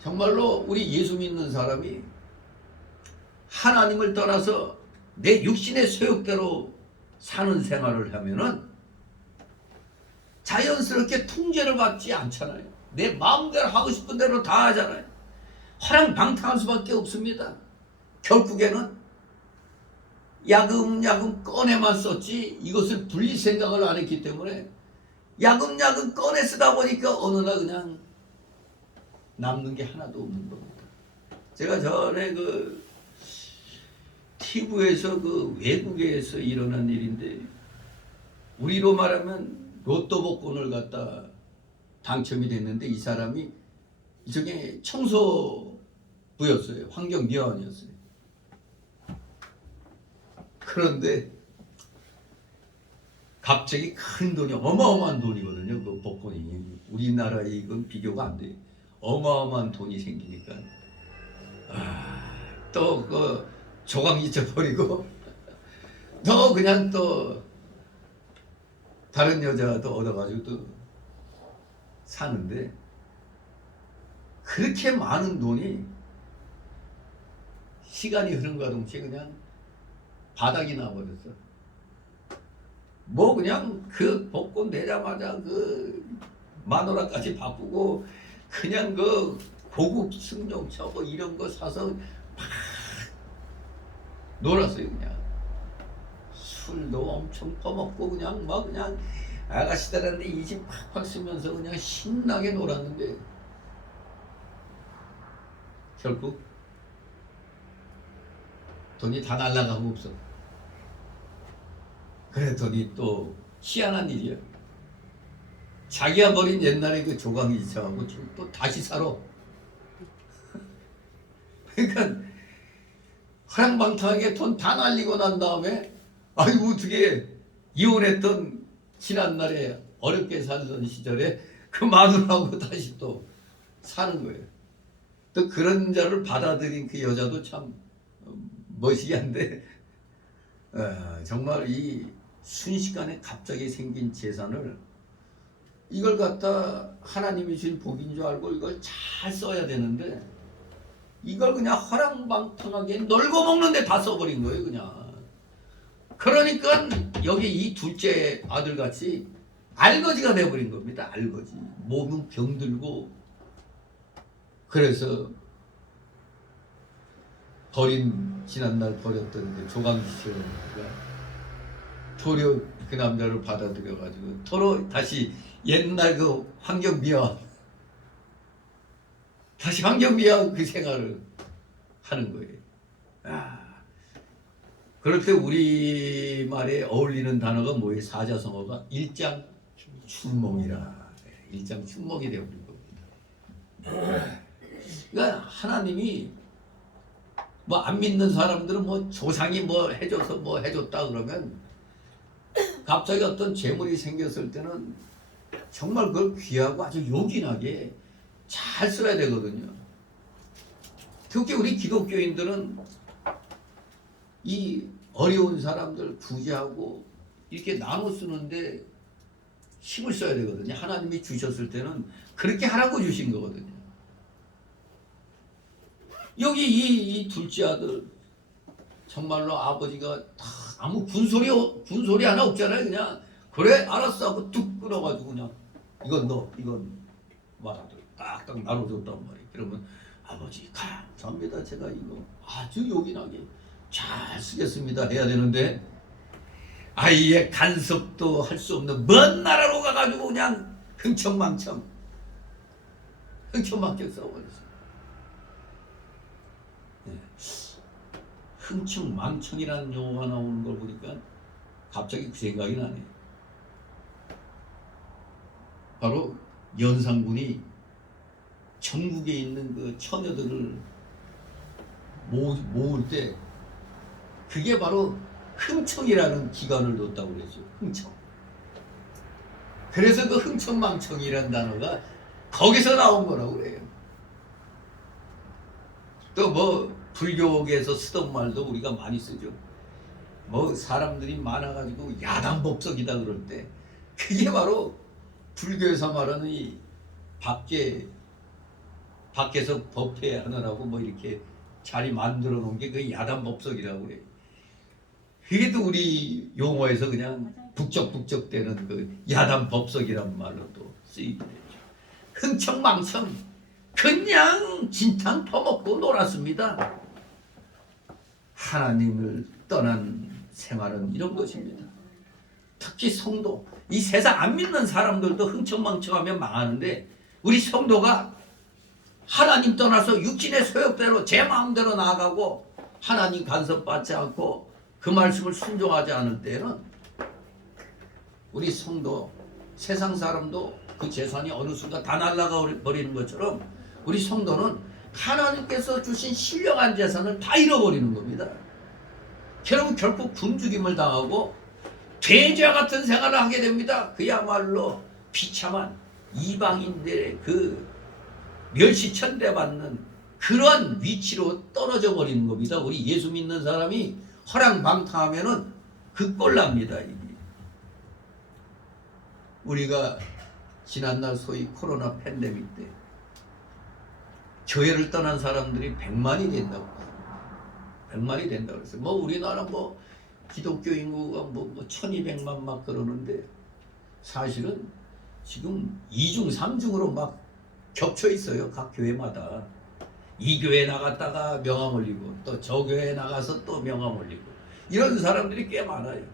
정말로 우리 예수 믿는 사람이 하나님을 떠나서 내 육신의 소욕대로 사는 생활을 하면은 자연스럽게 통제를 받지 않잖아요. 내 마음대로 하고 싶은 대로 다 하잖아요. 허랑방탕할 수밖에 없습니다. 결국에는 야금야금 꺼내만 썼지 이것을 분리 생각을 안 했기 때문에 야금야금 꺼내 쓰다 보니까 어느 날 그냥 남는 게 하나도 없는 겁니다. 제가 전에 그 TV에서 그 외국에서 일어난 일인데 우리로 말하면 로또 복권을 갖다 당첨이 됐는데 이 사람이 이쪽에 청소부였어요. 환경미화원이었어요. 그런데 갑자기 큰 돈이 어마어마한 돈이거든요. 그 복권이 우리나라에 이건 비교가 안 돼요. 어마어마한 돈이 생기니까 또 그 조각 잊어버리고 또 그냥 또 다른 여자도 얻어가지고 또 사는데 그렇게 많은 돈이 시간이 흐른과 동시에 그냥 바닥이 나버렸어. 뭐 그냥 그 복권 내자마자 그 마누라까지 바꾸고 그냥 그 고급 승용차 뭐 이런 거 사서 막 놀았어요. 그냥 술도 엄청 퍼먹고 그냥 막 그냥 아가씨들한테 이집 팍팍 쓰면서 그냥 신나게 놀았는데 결국 돈이 다 날라가고 없어. 그랬더니 또 희한한 일이야. 자기가 버린 옛날에 그 조각이 있어가고 지금 또 다시 살아. 그러니까 허랑방탕하게 돈 다 날리고 난 다음에 아이고 어떻게 이혼했던 지난날에 어렵게 살던 시절에 그 마누라하고 다시 또 사는 거예요. 또 그런 자를 받아들인 그 여자도 참 멋있한데 정말 이 순식간에 갑자기 생긴 재산을 이걸 갖다 하나님이 주신 복인 줄 알고 이걸 잘 써야 되는데 이걸 그냥 허랑방탕하게 놀고 먹는데 다 써버린 거예요. 그냥. 그러니까 여기 이 둘째 아들같이 알거지가 돼버린 겁니다. 알거지. 몸은 병들고 그래서 지난날 버렸던 그 조강시처가 도리어 그 남자를 받아들여가지고 도로 다시 옛날 그 환경미화 다시 환경미화 그 생활을 하는 거예요. 그럴 때 우리말에 어울리는 단어가 뭐예요? 사자성어가 일장춘몽이라. 일장춘몽이 되어버린 겁니다. 그러니까 하나님이 뭐 안 믿는 사람들은 뭐 조상이 뭐 해줘서 뭐 해줬다 그러면 갑자기 어떤 재물이 생겼을 때는 정말 그걸 귀하고 아주 요긴하게 잘 써야 되거든요. 특히 우리 기독교인들은 이 어려운 사람들 구제하고 이렇게 나눠 쓰는데 힘을 써야 되거든요. 하나님이 주셨을 때는 그렇게 하라고 주신 거거든요. 여기 이 둘째 아들 정말로 아버지가 다 아무 군소리 하나 없잖아요. 그냥 그래 알았어 하고 뚝 끊어가지고 그냥 이건 너 이건 말아도 딱딱 나눠줬단 말이에요. 그러면 아버지 감사합니다. 제가 이거 아주 요긴하게 잘 쓰겠습니다 해야 되는데 아예 간섭도 할 수 없는 먼 나라로 가가지고 그냥 흥청망청 써버렸어요. 네. 흥청망청이라는 용어가 나오는 걸 보니까 갑자기 그 생각이 나네요. 바로 연산군이 전국에 있는 그 처녀들을 모을 때 그게 바로 흥청이라는 기관을 뒀다고 그랬죠. 흥청. 그래서 그 흥청망청이라는 단어가 거기서 나온 거라고 그래요. 또 뭐 불교계에서 쓰던 말도 우리가 많이 쓰죠. 뭐 사람들이 많아가지고 야단법석이다 그럴 때 그게 바로 불교에서 말하는 이 밖에서 법회하느라고 뭐 이렇게 자리 만들어 놓은 게 그 야단법석이라고 그래요. 그게 또 우리 용어에서 그냥 북적북적대는 그 야단법석이란 말로 또 쓰이게 되죠. 흥청망청 그냥 진탕 퍼먹고 놀았습니다. 하나님을 떠난 생활은 이런 것입니다. 특히 성도, 이 세상 안 믿는 사람들도 흥청망청하면 망하는데 우리 성도가 하나님 떠나서 육신의 소욕대로 제 마음대로 나아가고 하나님 간섭받지 않고 그 말씀을 순종하지 않을 때는 우리 성도, 세상 사람도 그 재산이 어느 순간 다 날아가 버리는 것처럼 우리 성도는 하나님께서 주신 신령한 재산을 다 잃어버리는 겁니다. 결국 결국 굶주림을 당하고 죄자 같은 생활을 하게 됩니다. 그야말로 비참한 이방인들의 그 멸시천대받는 그런 위치로 떨어져 버리는 겁니다. 우리 예수 믿는 사람이 허랑방탕하면은 그 꼴 납니다. 우리가 지난날 소위 코로나 팬데믹 때 교회를 떠난 사람들이 100만이 된다고 100만이 된다고 그랬어요. 뭐 우리나라 뭐 기독교 인구가 뭐 1200만 막 그러는데 사실은 지금 2중 3중으로 막 겹쳐 있어요. 각 교회마다. 이 교회 나갔다가 명함 올리고 또 저 교회 나가서 또 명함 올리고 이런 사람들이 꽤 많아요.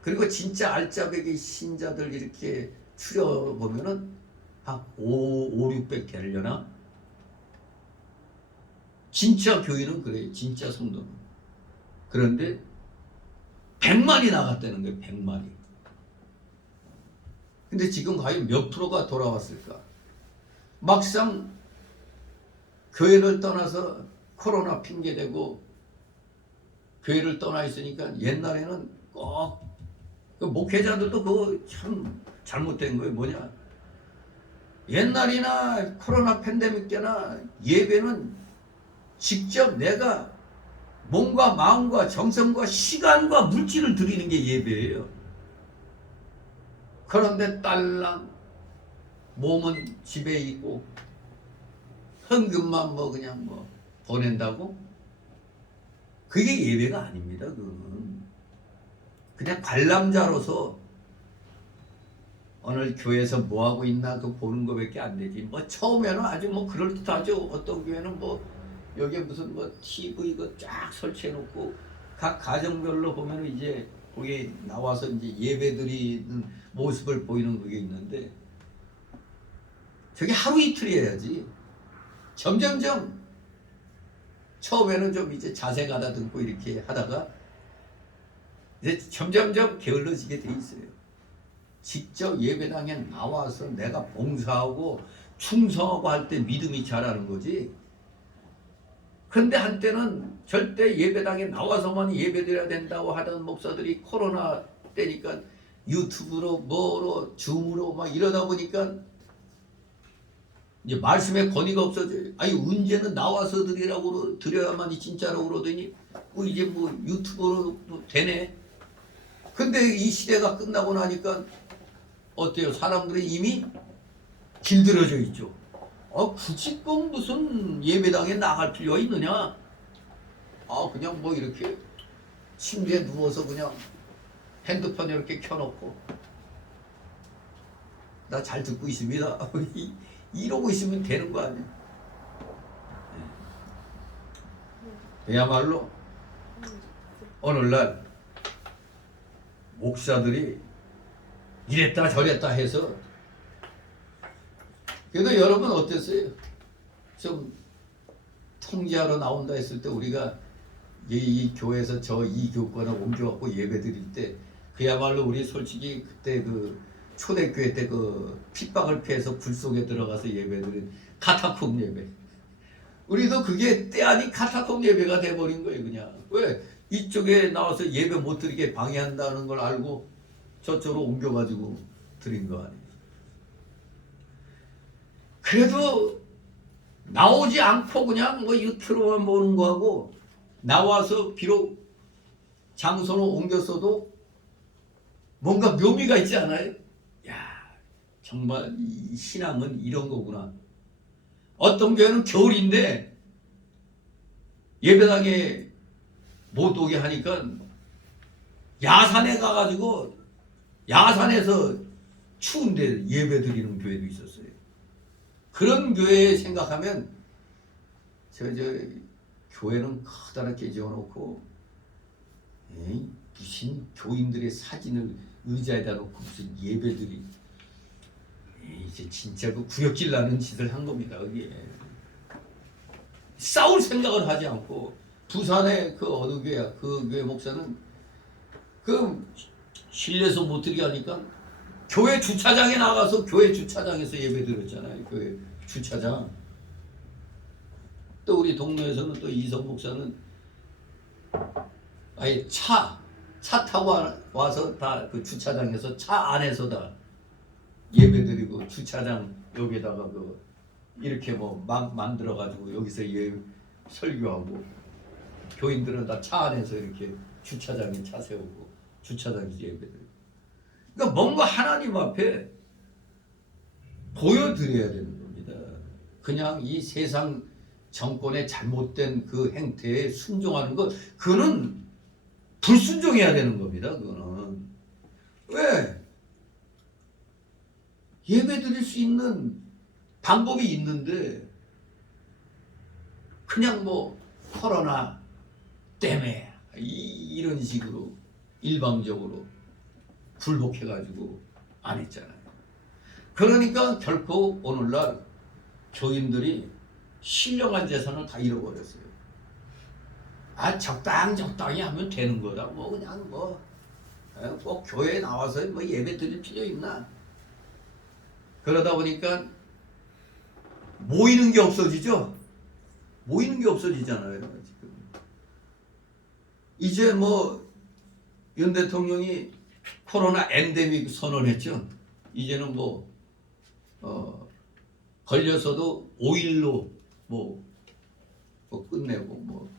그리고 진짜 알짜배기 신자들 이렇게 추려보면은 한 600 되려나? 진짜 교인은 그래요. 진짜 성도는. 그런데 100만이 나갔다는 거예요. 100만이. 근데 지금 과연 몇 프로가 돌아왔을까? 막상 교회를 떠나서 코로나 핑계대고 교회를 떠나 있으니까 옛날에는 꼭 그 목회자들도 그거 참 잘못된 거예요. 뭐냐? 옛날이나 코로나 팬데믹 때나 예배는 직접 내가 몸과 마음과 정성과 시간과 물질을 드리는 게 예배예요. 그런데 딸랑 몸은 집에 있고 헌금만 뭐 그냥 뭐 보낸다고? 그게 예배가 아닙니다. 그거는 그냥 관람자로서 오늘 교회에서 뭐 하고 있나 그 보는 거밖에 안 되지. 뭐 처음에는 아주 뭐 그럴듯하죠. 어떤 교회는 뭐 여기에 무슨 뭐 TV 이거 쫙 설치해 놓고 각 가정별로 보면 이제 거기 나와서 이제 예배드리는 모습을 보이는 그게 있는데 저게 하루 이틀 해야지. 점점점 처음에는 좀 이제 자세 가다듬고 이렇게 하다가 이제 점점점 게을러지게 돼 있어요. 직접 예배당에 나와서 내가 봉사하고 충성하고 할 때 믿음이 자라는 거지. 그런데 한때는 절대 예배당에 나와서만 예배드려야 된다고 하던 목사들이 코로나 때니까 유튜브로 뭐로 줌으로 막 이러다 보니까 이제 말씀에 권위가 없어져요. 아니 언제는 나와서 드리라고 드려야만이 진짜라고 그러더니 이제 뭐 유튜브로 되네. 근데 이 시대가 끝나고 나니까 어때요? 사람들이 이미 길들여져 있죠. 굳이 꼭 무슨 예배당에 나갈 필요가 있느냐? 그냥 뭐 이렇게 침대에 누워서 그냥 핸드폰 이렇게 켜놓고 나 잘 듣고 있습니다. 이러고 있으면 되는 거 아니야? 그야말로 오늘날 목사들이 이랬다 저랬다 해서 그래도 여러분 어땠어요? 좀 통제하러 나온다 했을 때 우리가 이 교회에서 저 이 교권을 옮겨갖고 예배 드릴 때 그야말로 우리 솔직히 그때 그 초대교회 때 그 핍박을 피해서 굴 속에 들어가서 예배 드린 카타콤 예배 우리도 그게 때 아닌 카타콤 예배가 돼버린 거예요. 그냥 왜 이쪽에 나와서 예배 못 드리게 방해한다는 걸 알고 저쪽으로 옮겨가지고 드린 거 아니에요. 그래도 나오지 않고 그냥 뭐 유튜브만 보는 거하고 나와서 비록 장소를 옮겼어도 뭔가 묘미가 있지 않아요? 야, 정말 이 신앙은 이런 거구나. 어떤 교회는 겨울인데 예배당에 못 오게 하니까 야산에 가가지고 야산에서 추운데 예배 드리는 교회도 있었어요. 그런 교회 생각하면 저 교회는 커다랗게 지어놓고 무슨 교인들의 사진을 의자에다 놓고 무슨 예배들이 이제 진짜 그 구역질 나는 짓을 한 겁니다. 그게 싸울 생각을 하지 않고 부산의 그 어느 교회야 그 교회 목사는 그 실내에서 못 드리게 하니까 교회 주차장에 나가서 교회 주차장에서 예배 드렸잖아요. 교회 주차장. 또 우리 동네에서는 또 이성 목사는 아예 차 타고 와서 다 그 주차장에서 차 안에서 다 예배 드리고 주차장 여기다가 그 이렇게 뭐 막 만들어 가지고 여기서 설교하고 교인들은 다 차 안에서 이렇게 주차장에 차 세우고 주차장에서 예배 드리고 그러니까 뭔가 하나님 앞에 보여드려야 되는 겁니다. 그냥 이 세상 정권의 잘못된 그 행태에 순종하는 것 그거는 불순종해야 되는 겁니다. 그거는 왜 예배 드릴 수 있는 방법이 있는데 그냥 뭐 코로나 때문에 이런 식으로 일방적으로 굴복해가지고 안 했잖아요. 그러니까 결코 오늘날 교인들이 신령한 재산을 다 잃어버렸어요. 적당히 하면 되는 거다. 뭐 그냥 꼭 교회에 나와서 뭐 예배 드릴 필요 있나? 그러다 보니까 모이는 게 없어지죠. 모이는 게 없어지잖아요. 지금 이제 뭐 윤 대통령이 코로나 엔데믹 선언했죠. 이제는 걸려서도 5일로 끝내고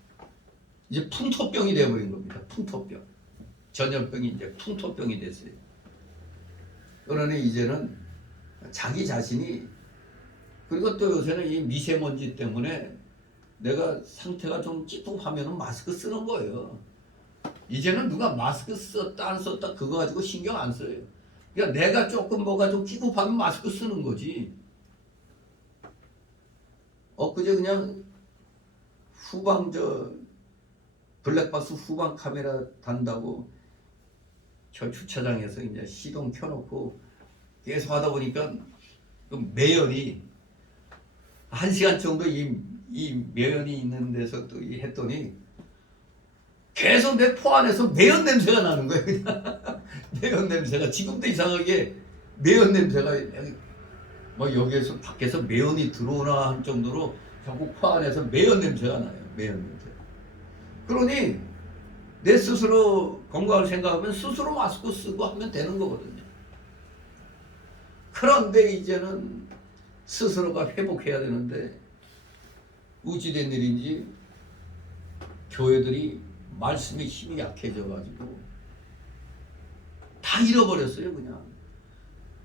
이제 풍토병이 되어버린 겁니다. 풍토병. 전염병이 이제 풍토병이 됐어요. 그러니 이제는 자기 자신이 그리고 또 요새는 이 미세먼지 때문에 내가 상태가 좀 찌뿌하면은 마스크 쓰는 거예요. 이제는 누가 마스크 썼다 안 썼다 그거 가지고 신경 안 써요. 그러니까 내가 조금 뭐가 좀 찌뿌하면 마스크 쓰는 거지. 그제 그냥 후방 블랙박스 후방 카메라 단다고 저 주차장에서 이제 시동 켜놓고 계속 하다 보니까 그 매연이 1시간 정도 이 매연이 있는 데서 또 했더니 계속 내 포 안에서 매연 냄새가 나는 거예요. 그냥 매연 냄새가 지금도 이상하게 매연 냄새가 여기에서 밖에서 매연이 들어오나 할 정도로 자꾸 코 안에서 매연 냄새가 나요. 매연 냄새. 그러니 내 스스로 건강을 생각하면 스스로 마스크 쓰고 하면 되는 거거든요. 그런데 이제는 스스로가 회복해야 되는데 어찌된 일인지 교회들이 말씀의 힘이 약해져가지고 다 잃어버렸어요. 그냥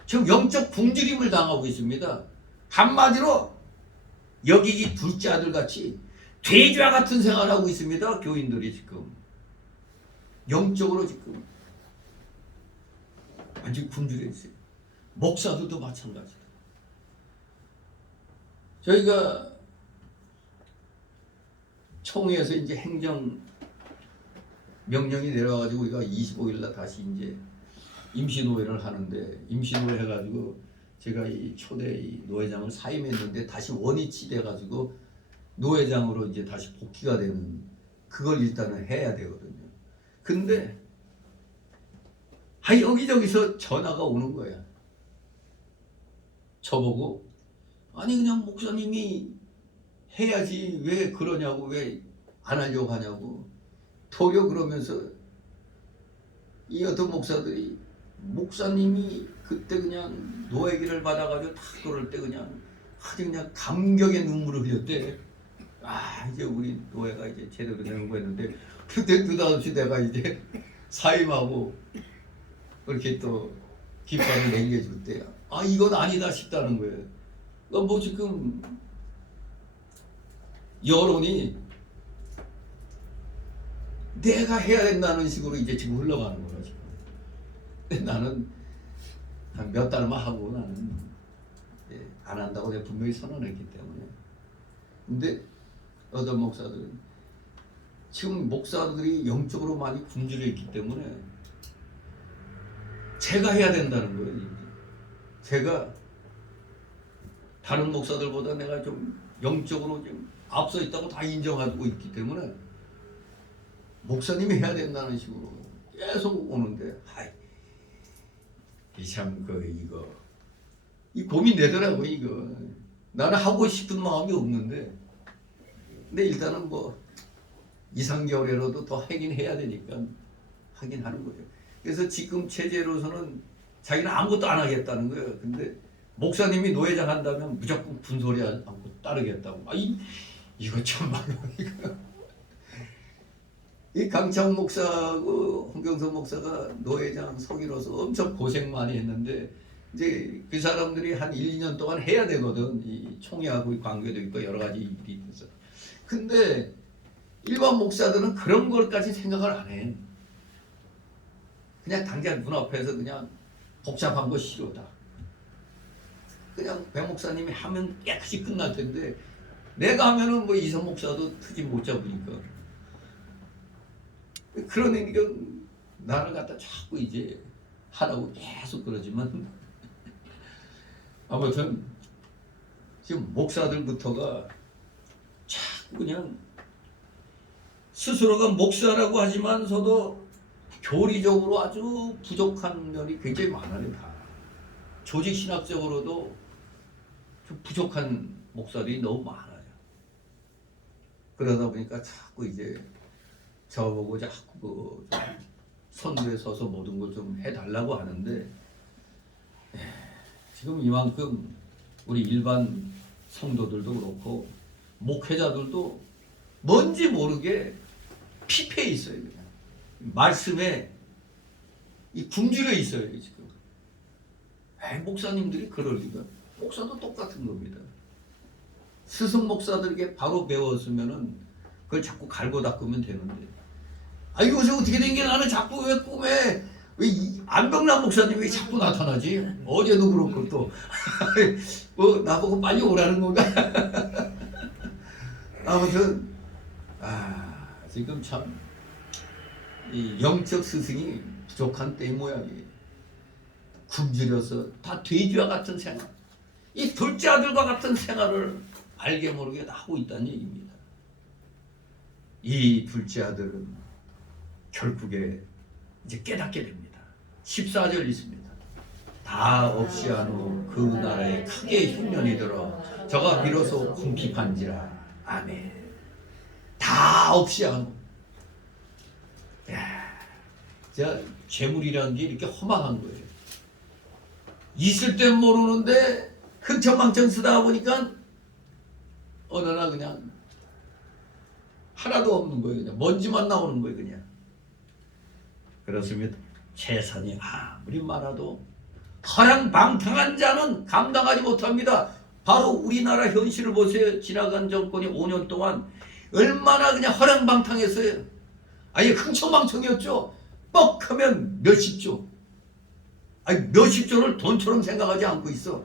지금 영적 굶주림을 당하고 있습니다. 한마디로 여기 이 둘째 아들 같이 돼지와 같은 생활하고 있습니다. 교인들이 지금 영적으로 지금 완전 굶주려 있어요. 목사들도 마찬가지다. 저희가 총회에서 이제 행정 명령이 내려가지고 우리가 25일 날 다시 이제 임시노회를 하는데, 임시노회 해가지고 제가 이 초대 이 노회장을 사임했는데 다시 원위치 돼가지고 노회장으로 이제 다시 복귀가 되는, 그걸 일단은 해야 되거든요. 근데 여기저기서 전화가 오는 거야. 저보고 아니 그냥 목사님이 해야지 왜 그러냐고, 왜 안 하려고 하냐고. 도리어 그러면서 이 어떤 목사들이 목사님이 그때 그냥 노예기를 받아가지고 다 그럴 때 그냥 아주 그냥 감격의 눈물을 흘렸대. 아 이제 우리 노예가 이제 제대로 되는 거였는데, 그때 느닷없이 내가 이제 사임하고 그렇게 또 기쁨을 남겨줄 때야. 아 이건 아니다 싶다는 거예요. 뭐 지금 여론이 내가 해야 된다는 식으로 이제 지금 흘러가는 거야 지금. 나는 한 몇 달만 하고 나는 안 한다고 내가 분명히 선언했기 때문에. 근데 어떤 목사들은 지금 목사들이 영적으로 많이 굶주려 있기 때문에 제가 해야 된다는 거예요. 이제. 제가 다른 목사들보다 내가 좀 영적으로 좀 앞서 있다고 다 인정하고 있기 때문에 목사님이 해야 된다는 식으로 계속 오는데, 참 이거 이 고민되더라고. 이거 나는 하고 싶은 마음이 없는데, 근데 일단은 뭐 2, 3개월이라도 더 하긴 해야 되니까 하긴 하는 거죠. 그래서 지금 체제로서는 자기는 아무것도 안 하겠다는 거예요. 근데 목사님이 노회장 한다면 무조건 분소리 않고 따르겠다고. 이거 참 이거. 이 강창 목사하고 홍경석 목사가 노회장 서기로서 엄청 고생 많이 했는데, 이제 그 사람들이 한 1, 2년 동안 해야 되거든. 이 총회하고 관계도 있고 여러 가지 일이 있어서. 근데 일반 목사들은 그런 걸까지 생각을 안 해. 그냥 당장 눈앞에서 그냥 복잡한 거 싫어다. 그냥 배 목사님이 하면 깨끗이 끝날 텐데, 내가 하면은 뭐 이성 목사도 트집 못 잡으니까. 그러니까 나를 갖다 자꾸 이제 하라고 계속 그러지만 아무튼 지금 목사들부터가 자꾸 그냥 스스로가 목사라고 하지만서도 교리적으로 아주 부족한 면이 굉장히 많아요. 다. 조직 신학적으로도 좀 부족한 목사들이 너무 많아요. 그러다 보니까 자꾸 이제 저보고 자꾸 선두에 서서 모든 걸 좀 해달라고 하는데, 지금 이만큼 우리 일반 성도들도 그렇고 목회자들도 뭔지 모르게 피폐해 있어요. 그냥 말씀에 이 굶주려 있어요 지금. 목사님들이 그럴 리가. 목사도 똑같은 겁니다. 스승 목사들에게 바로 배웠으면은 그걸 자꾸 갈고 닦으면 되는데, 요새 어떻게 된 게 나는 자꾸 왜 꿈에 왜 안병남 목사님이 왜 자꾸 나타나지? 어제도 그렇고 또 뭐 나보고 빨리 오라는 건가? 아무튼 지금 참 이 영적 스승이 부족한 때의 모양이에요. 굶주려서 다 돼지와 같은 생활, 이 둘째 아들과 같은 생활을 알게 모르게 하고 있다는 얘기입니다. 이 둘째 아들은 결국에 이제 깨닫게 됩니다. 14절 있습니다. 다 없이 한 후 그 나라에 크게 흉년이 들어 저가 비로소 궁핍한지라. 아멘. 다 없이 한 후. 재물이라는 게 이렇게 허망한 거예요. 있을 땐 모르는데 흥청망청 쓰다 보니까 어느 날 그냥 하나도 없는 거예요. 그냥 먼지만 나오는 거예요. 그냥. 그렇습니다. 재산이 아무리 많아도 허랑방탕한 자는 감당하지 못합니다. 바로 우리나라 현실을 보세요. 지나간 정권이 5년 동안 얼마나 그냥 허랑방탕했어요. 아예 흥청망청이었죠. 뻑 하면 몇십조. 아니 몇십조를 돈처럼 생각하지 않고 있어.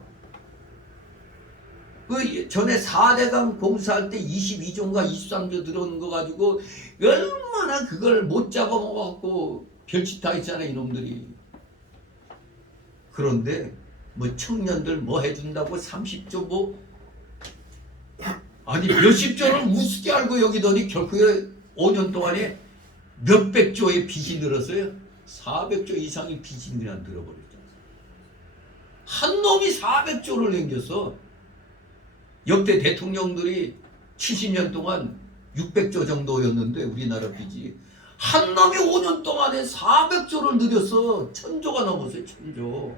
그 전에 4대강 공사할 때 22조인가 23조 들어오는 거 가지고 얼마나 그걸 못 잡아먹어갖고 별짓 다 했잖아요 이놈들이. 그런데 뭐 청년들 뭐 해준다고 30조 뭐 아니 몇십조를 우습게 알고 여기더니 결국에 5년 동안에 몇백조의 빚이 늘었어요. 400조 이상의 빚이 그냥 늘어버렸잖아요. 한 놈이 400조를 남겼어. 역대 대통령들이 70년 동안 600조 정도였는데 우리나라 빚이 한 놈이 5년 동안에 400조를 늘렸어. 1000조가 넘었어요. 1000조.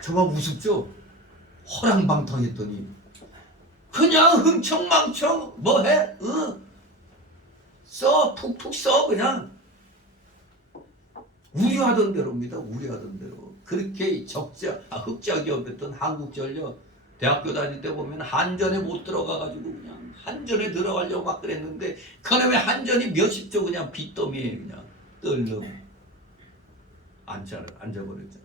정말 우습죠? 허랑방탕했더니 그냥 흥청망청 뭐해? 써 푹푹 써 그냥 우려하던 대로입니다. 우려하던 대로. 그렇게 흑자기업이었던 한국전력 대학교 다닐 때 보면 한전에 못 들어가가지고 그냥 한전에 들어가려고 막 그랬는데 그놈의 한전이 몇십조 그냥 빚더미에 그냥 떨렁 앉아버렸잖아요.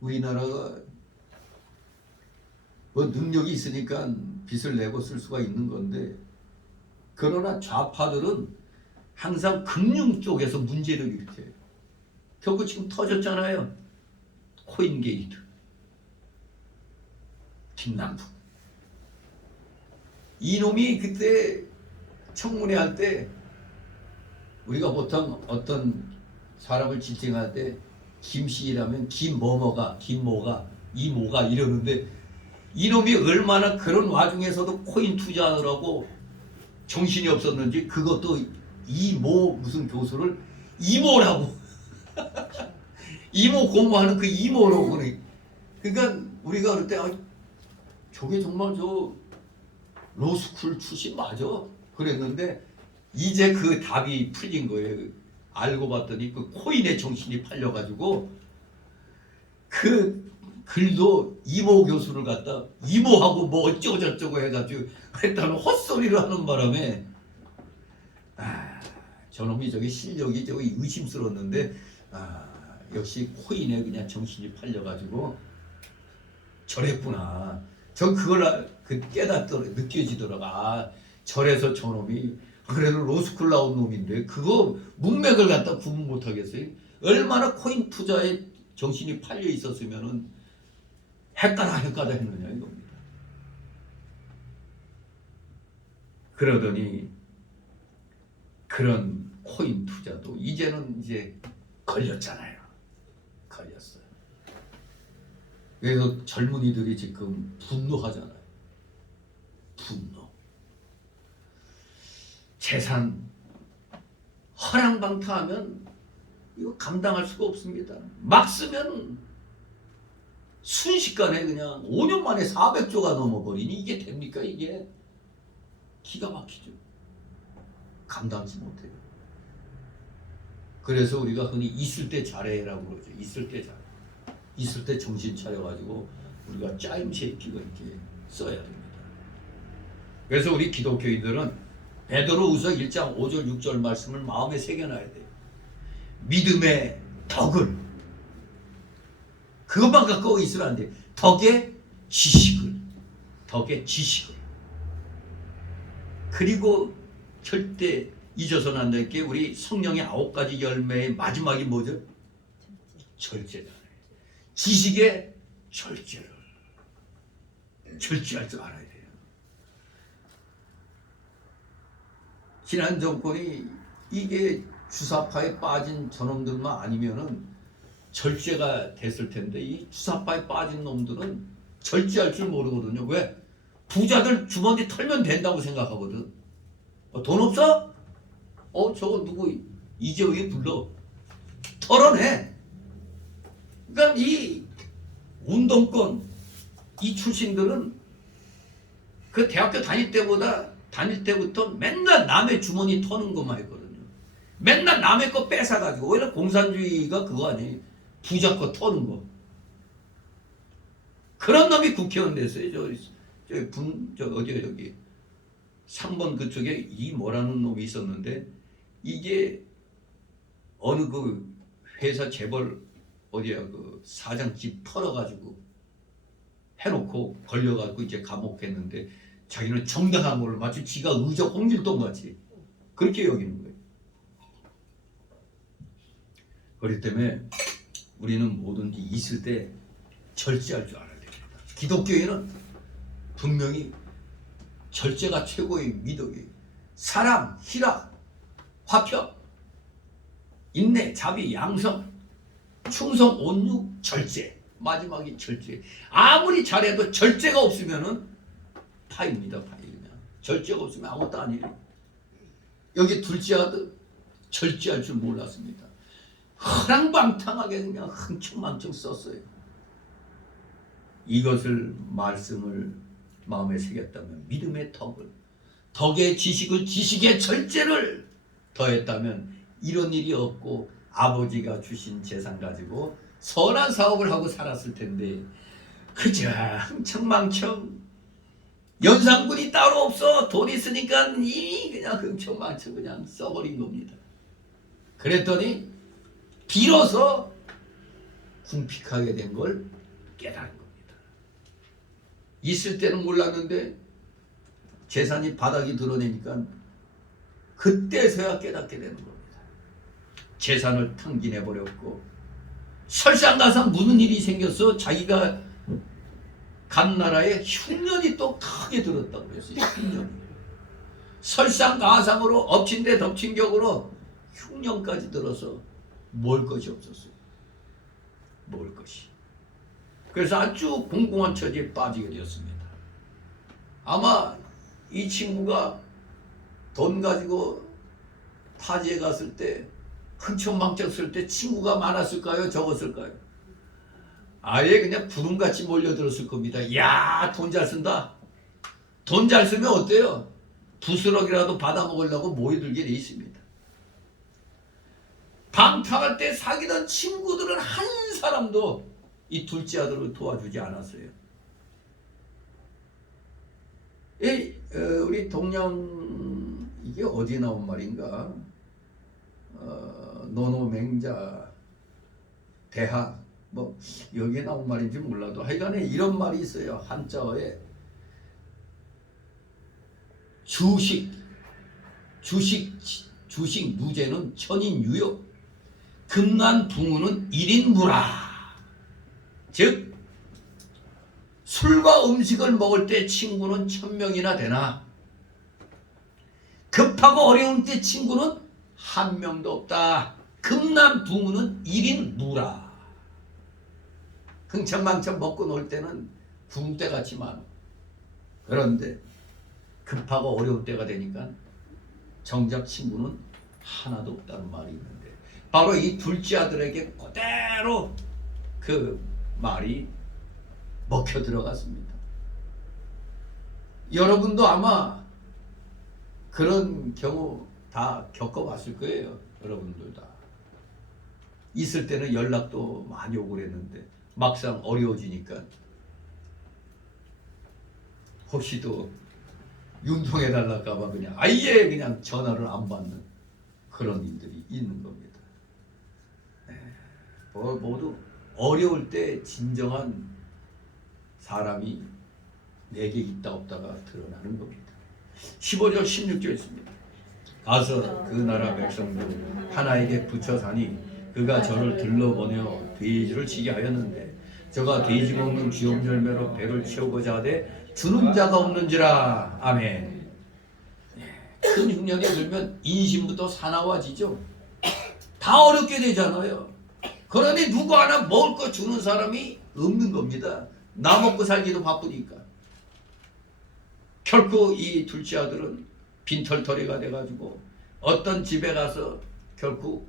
우리나라가 뭐 능력이 있으니까 빚을 내고 쓸 수가 있는 건데 그러나 좌파들은 항상 금융 쪽에서 문제를 일으켜요. 결국 지금 터졌잖아요. 코인게이트, 김남국. 이놈이 그때 청문회 할 때 우리가 보통 어떤 사람을 지칭할 때 김씨라면 김뭐뭐가, 김모가, 이모가 이러는데 이놈이 얼마나 그런 와중에서도 코인 투자하느라고 정신이 없었는지 그것도 이모 무슨 교수를 이모라고 이모 공부하는 그 이모라고 그래. 그러니까 우리가 그럴 때 저게 정말 저 로스쿨 출신 맞아? 그랬는데 이제 그 답이 풀린 거예요. 알고 봤더니 그 코인에 정신이 팔려가지고 그 글도 이모 교수를 갖다 이모하고 뭐 어쩌고저쩌고 해가지고 했다는 헛소리를 하는 바람에 저놈이 저기 실력이 저기 의심스러웠는데 역시 코인에 그냥 정신이 팔려가지고 저랬구나. 전 그걸 깨닫더라고. 느껴지더라고. 저래서 저놈이 그래도 로스쿨 나온 놈인데 그거 문맥을 갖다 구분 못하겠어요. 얼마나 코인 투자에 정신이 팔려 있었으면은 헷갈아 했느냐 이겁니다. 그러더니 그런 코인 투자도 이제는 이제 걸렸잖아요. 걸렸어요. 그래서 젊은이들이 지금 분노하잖아요. 분노. 재산 허랑방탕하면 이거 감당할 수가 없습니다. 막 쓰면 순식간에 그냥 5년 만에 400조가 넘어버리니 이게 됩니까? 이게 기가 막히죠. 감당치 못해요. 그래서 우리가 흔히 있을 때 잘해라고 그러죠. 있을 때 잘해. 있을 때 정신 차려가지고 우리가 짜임새 있게 이렇게 써야 됩니다. 그래서 우리 기독교인들은 베드로후서 1장 5절 6절 말씀을 마음에 새겨놔야 돼요. 믿음의 덕을 그것만 갖고 있으면 안 돼요. 덕의 지식을 그리고 절대 잊어서는 안 될 게 우리 성령의 9가지 열매의 마지막이 뭐죠? 절제잖아요. 지식의 절제할 줄 알아야 돼요. 지난 정권이 이게 주사파에 빠진 저놈들만 아니면은 절제가 됐을 텐데 이 주사파에 빠진 놈들은 절제할 줄 모르거든요. 왜? 부자들 주머니 털면 된다고 생각하거든. 돈 없어? 저거 누구 이재용이 불러 털어내. 그러니까 이 운동권 이 출신들은 그 대학교 다닐 때부터 맨날 남의 주머니 터는 것만 했거든요. 맨날 남의 거 뺏어가지고 오히려 공산주의가 그거 아니에요. 부자 거 터는 거. 그런 놈이 국회의원 됐어요. 어디가 저기 상번 그쪽에 이 뭐라는 놈이 있었는데 이게 어느 그 회사 재벌 어디야 그 사장집 털어가지고 해놓고 걸려가지고 이제 감옥 했는데 자기는 정당한 걸로 마치 지가 의적 홍길동 같이 그렇게 여기는 거예요. 그렇기 때문에 우리는 뭐든지 있을 때 절제할 줄 알아야 됩니다. 기독교에는 분명히 절제가 최고의 미덕이에요. 사랑, 희락, 화평, 인내, 자비, 양성, 충성, 온유, 절제. 마지막이 절제. 아무리 잘해도 절제가 없으면은 파입니다. 파이 그냥. 절제가 없으면 아무것도 아니에요. 여기 둘째 아들 절제할 줄 몰랐습니다. 허랑방탕하게 그냥 흥청망청 썼어요. 이것을 말씀을 마음에 새겼다면 믿음의 덕의 지식을 지식의 절제를 더했다면 이런 일이 없고 아버지가 주신 재산 가지고 선한 사업을 하고 살았을 텐데 그저 흥청망청 연산군이 따로 없어 돈 있으니까 이미 그냥 흥청망청 그냥 써버린 겁니다. 그랬더니 비로소 궁핍하게 된 걸 깨달은 겁니다. 있을 때는 몰랐는데 재산이 바닥이 드러내니까 그때서야 깨닫게 되는 겁니다. 재산을 탕진해버렸고 설상가상 무슨 일이 생겼어. 자기가 간 나라에 흉년이 또 크게 들었다고 그랬어요. 흉년. 설상가상으로 엎친 데 덮친 격으로 흉년까지 들어서 먹을 것이 없었어요. 먹을 것이. 그래서 아주 공공한 처지에 빠지게 되었습니다. 아마 이 친구가 돈 가지고 타지에 갔을 때 흥청망청 쓸 때 친구가 많았을까요? 적었을까요? 아예 그냥 구름같이 몰려들었을 겁니다. 야, 돈 잘 쓴다. 돈 잘 쓰면 어때요? 부스럭이라도 받아먹으려고 모여들게 돼 있습니다. 방탕할 때 사귀던 친구들은 한 사람도 이 둘째 아들을 도와주지 않았어요. 우리 동양 이게 어디 나온 말인가? 노노맹자 대하 뭐 여기에 나온 말인지 몰라도 하여간에 이런 말이 있어요. 한자어에 주식 무제는 천인유효 금난붕어는 일인무라. 즉 술과 음식을 먹을 때 친구는 1000명이나 되나 급하고 어려운 때 친구는 한 명도 없다. 금난붕어는 1인무라. 흥청망청 먹고 놀 때는 붕대 같지만 그런데 급하고 어려울 때가 되니까 정작 친구는 하나도 없다는 말이 있는데 바로 이 둘째 아들에게 그대로 그 말이 먹혀 들어갔습니다. 여러분도 아마 그런 경우 다 겪어봤을 거예요. 여러분들 다. 있을 때는 연락도 많이 오고 그랬는데 막상 어려워지니까 혹시 또 융통해달랄까봐 그냥 아예 그냥 전화를 안 받는 그런 일들이 있는 겁니다. 모두 어려울 때 진정한 사람이 내게 있다 없다가 드러나는 겁니다. 15절 16절 있습니다. 가서 그 나라 백성들 하나에게 붙여 사니 그가 저를 들러보내어 돼지를 치게 하였는데 저가 돼지 먹는 귀염 열매로 배를 채우고자 하되 주는 자가 없는지라. 아멘. 큰 흉년이 들면 인심부터 사나워지죠. 다 어렵게 되잖아요. 그러니 누구 하나 먹을 거 주는 사람이 없는 겁니다. 나 먹고 살기도 바쁘니까. 결코 이 둘째 아들은 빈털터리가 돼가지고 어떤 집에 가서 결국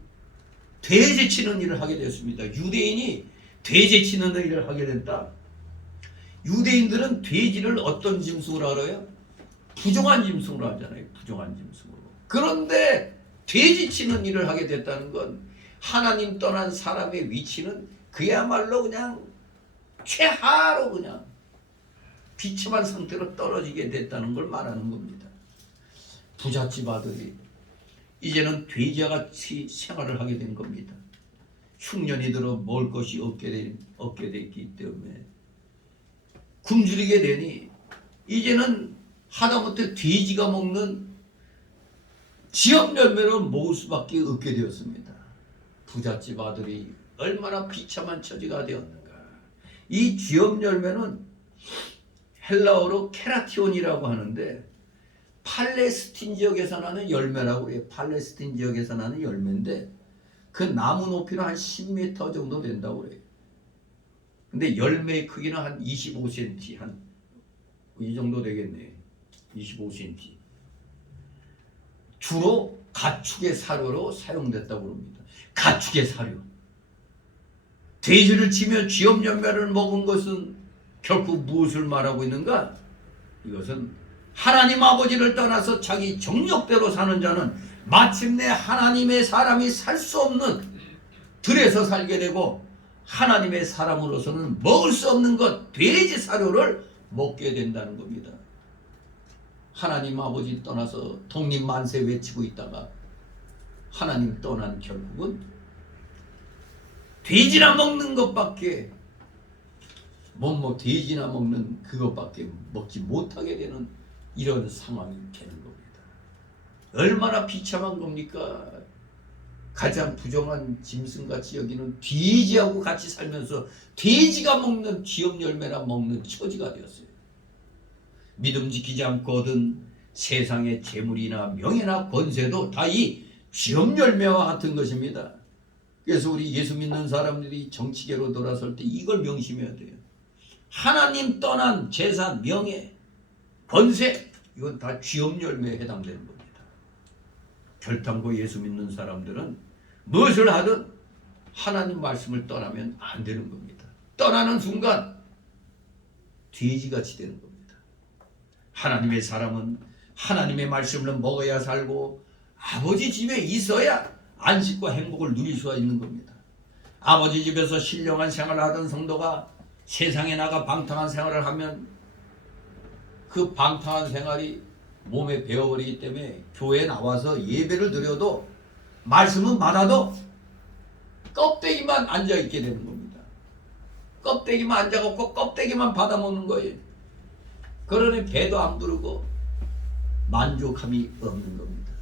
돼지 치는 일을 하게 됐습니다. 유대인이 돼지 치는 일을 하게 됐다. 유대인들은 돼지를 어떤 짐승으로 알아요? 부정한 짐승으로 하잖아요. 부정한 짐승으로. 그런데 돼지 치는 일을 하게 됐다는 건 하나님 떠난 사람의 위치는 그야말로 그냥 최하로 그냥 비참한 상태로 떨어지게 됐다는 걸 말하는 겁니다. 부잣집 아들이 이제는 돼지와 같이 생활을 하게 된 겁니다. 흉년이 들어 먹을 것이 없게 됐기 때문에 굶주리게 되니 이제는 하다못해 돼지가 먹는 지역 열매를 먹을 수밖에 없게 되었습니다. 부잣집 아들이 얼마나 비참한 처지가 되었는가. 이 쥐염 열매는 헬라어로 케라티온이라고 하는데 팔레스틴 지역에서 나는 열매라고 해요. 팔레스틴 지역에서 나는 열매인데 그 나무 높이는 한 10m 정도 된다고 그래요. 근데 열매의 크기는 한 25cm, 한 이 정도 되겠네. 25cm. 주로 가축의 사료로 사용됐다고 합니다. 가축의 사료. 돼지를 치며 쥐염 열매를 먹은 것은 결국 무엇을 말하고 있는가? 이것은 하나님 아버지를 떠나서 자기 정욕대로 사는 자는 마침내 하나님의 사람이 살 수 없는 들에서 살게 되고 하나님의 사람으로서는 먹을 수 없는 것 돼지 사료를 먹게 된다는 겁니다. 하나님 아버지 떠나서 독립만세 외치고 있다가 하나님 떠난 결국은 돼지나 먹는 것밖에 돼지나 먹는 그것밖에 먹지 못하게 되는 이런 상황이 되는 겁니다. 얼마나 비참한 겁니까? 가장 부정한 짐승같이 여기는 돼지하고 같이 살면서 돼지가 먹는 쥐염 열매나 먹는 처지가 되었어요. 믿음 지키지 않고 얻은 세상의 재물이나 명예나 권세도 다 이 쥐염 열매와 같은 것입니다. 그래서 우리 예수 믿는 사람들이 정치계로 돌아설 때 이걸 명심해야 돼요. 하나님 떠난 재산, 명예, 권세 이건 다 쥐염 열매에 해당되는 겁니다. 결단코 예수 믿는 사람들은 무엇을 하든 하나님 말씀을 떠나면 안 되는 겁니다. 떠나는 순간 돼지같이 되는 겁니다. 하나님의 사람은 하나님의 말씀을 먹어야 살고 아버지 집에 있어야 안식과 행복을 누릴 수가 있는 겁니다. 아버지 집에서 신령한 생활을 하던 성도가 세상에 나가 방탕한 생활을 하면 그 방탕한 생활이 몸에 배어버리기 때문에 교회에 나와서 예배를 드려도 말씀은 받아도 껍데기만 앉아있게 되는 겁니다. 껍데기만 앉아갖고 껍데기만 받아먹는 거예요. 그러니 배도 안 부르고 만족함이 없는 겁니다.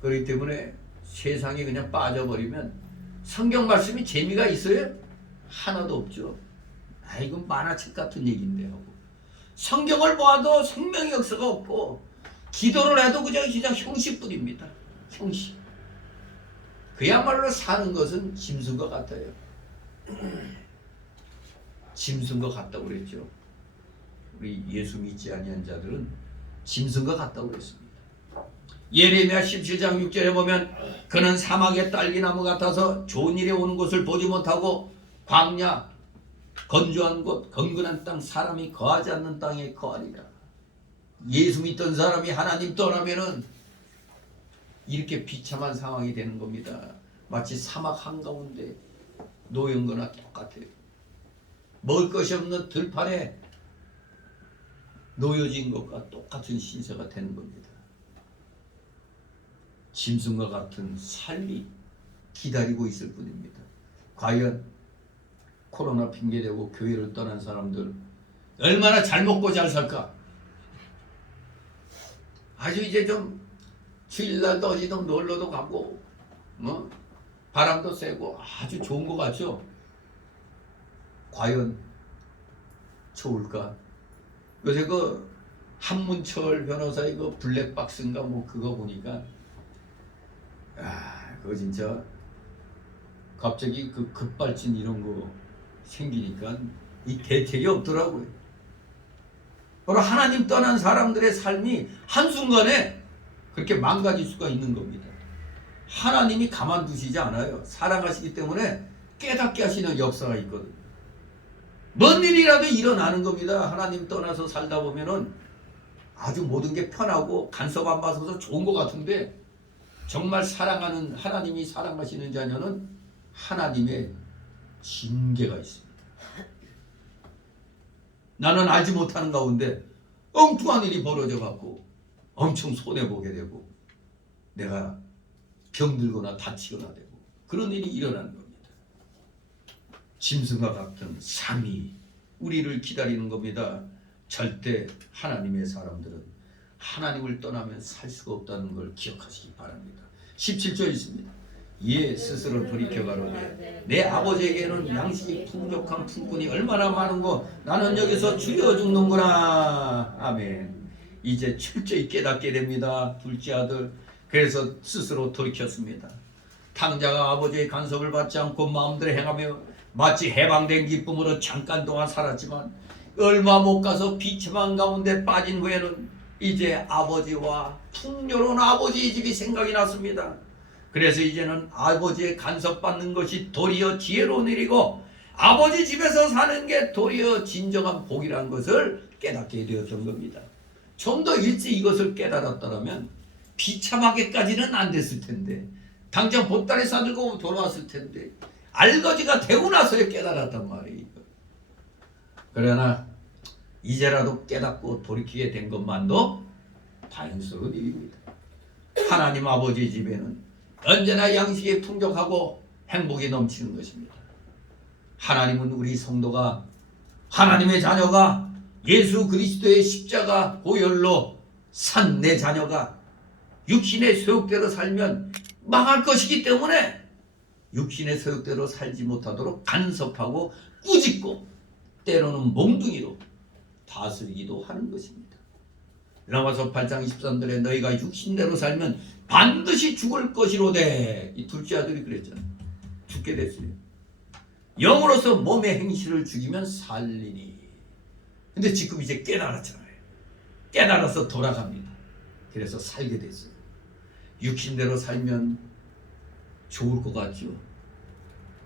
그렇기 때문에 세상에 그냥 빠져버리면 성경 말씀이 재미가 있어요? 하나도 없죠. 이건 만화책 같은 얘기인데 하고 성경을 보아도 생명의 역사가 없고 기도를 해도 그냥 형식뿐입니다. 형식. 그야말로 사는 것은 짐승과 같아요. 짐승과 같다고 그랬죠. 우리 예수 믿지 아니한 자들은 짐승과 같다고 그랬습니다. 예레미야 17장 6절에 보면 그는 사막의 딸기나무 같아서 좋은 일에 오는 것을 보지 못하고 광야 건조한 곳 건건한 땅 사람이 거하지 않는 땅에 거하리라. 예수 믿던 사람이 하나님 떠나면은 이렇게 비참한 상황이 되는 겁니다. 마치 사막 한가운데 놓인 거나 똑같아요. 먹을 것이 없는 들판에 놓여진 것과 똑같은 신세가 되는 겁니다. 짐승과 같은 삶이 기다리고 있을 뿐입니다. 과연 코로나 핑계대고 교회를 떠난 사람들 얼마나 잘 먹고 잘 살까? 아주 이제 좀 주일날도 어디든 놀러도 가고 바람도 쐬고 아주 좋은 것 같죠? 과연 좋을까? 요새 그 한문철 변호사의 그 블랙박스인가 그거 보니까 그거 진짜 갑자기 그 급발진 이런 거 생기니까 이 대책이 없더라고요. 바로 하나님 떠난 사람들의 삶이 한순간에 그렇게 망가질 수가 있는 겁니다. 하나님이 가만두시지 않아요. 사랑하시기 때문에 깨닫게 하시는 역사가 있거든요. 뭔 일이라도 일어나는 겁니다. 하나님 떠나서 살다 보면은 아주 모든 게 편하고 간섭 안 받아서 좋은 것 같은데 정말 사랑하는 하나님이 사랑하시는 자녀는 하나님의 징계가 있습니다. 나는 알지 못하는 가운데 엉뚱한 일이 벌어져 갖고 엄청 손해보게 되고 내가 병들거나 다치거나 되고 그런 일이 일어나는 겁니다. 짐승과 같은 삶이 우리를 기다리는 겁니다. 절대 하나님의 사람들은 하나님을 떠나면 살 수가 없다는 걸 기억하시기 바랍니다. 17절 있습니다. 이에 스스로 돌이켜 가로되 내 아버지에게는 양식이 풍족한 품꾼이 얼마나 많은고 나는 여기서 줄여 죽는구나. 아멘. 이제 철저히 깨닫게 됩니다. 둘째 아들. 그래서 스스로 돌이켰습니다. 탕자가 아버지의 간섭을 받지 않고 마음대로 행하며 마치 해방된 기쁨으로 잠깐 동안 살았지만 얼마 못 가서 비참한 가운데 빠진 후에는 이제 아버지와 풍요로운 아버지의 집이 생각이 났습니다. 그래서 이제는 아버지의 간섭받는 것이 도리어 지혜로운 일이고 아버지 집에서 사는 게 도리어 진정한 복이라는 것을 깨닫게 되었던 겁니다. 좀 더 일찍 이것을 깨달았더라면 비참하게까지는 안 됐을 텐데 당장 보따리 싸들고 돌아왔을 텐데 알거지가 되고 나서야 깨달았단 말이에요. 그러나 이제라도 깨닫고 돌이키게 된 것만도 다행스러운 일입니다. 하나님 아버지 집에는 언제나 양식이 풍족하고 행복이 넘치는 것입니다. 하나님은 우리 성도가 하나님의 자녀가 예수 그리스도의 십자가 보혈로 산 내 자녀가 육신의 소욕대로 살면 망할 것이기 때문에 육신의 소욕대로 살지 못하도록 간섭하고 꾸짖고 때로는 몽둥이로 다스리기도 하는 것입니다. 로마서 8장 23절에 너희가 육신대로 살면 반드시 죽을 것이로되 이 둘째 아들이 그랬잖아요. 죽게 됐어요. 영으로서 몸의 행실을 죽이면 살리니. 근데 지금 이제 깨달았잖아요. 깨달아서 돌아갑니다. 그래서 살게 됐어요. 육신대로 살면 좋을 것 같죠.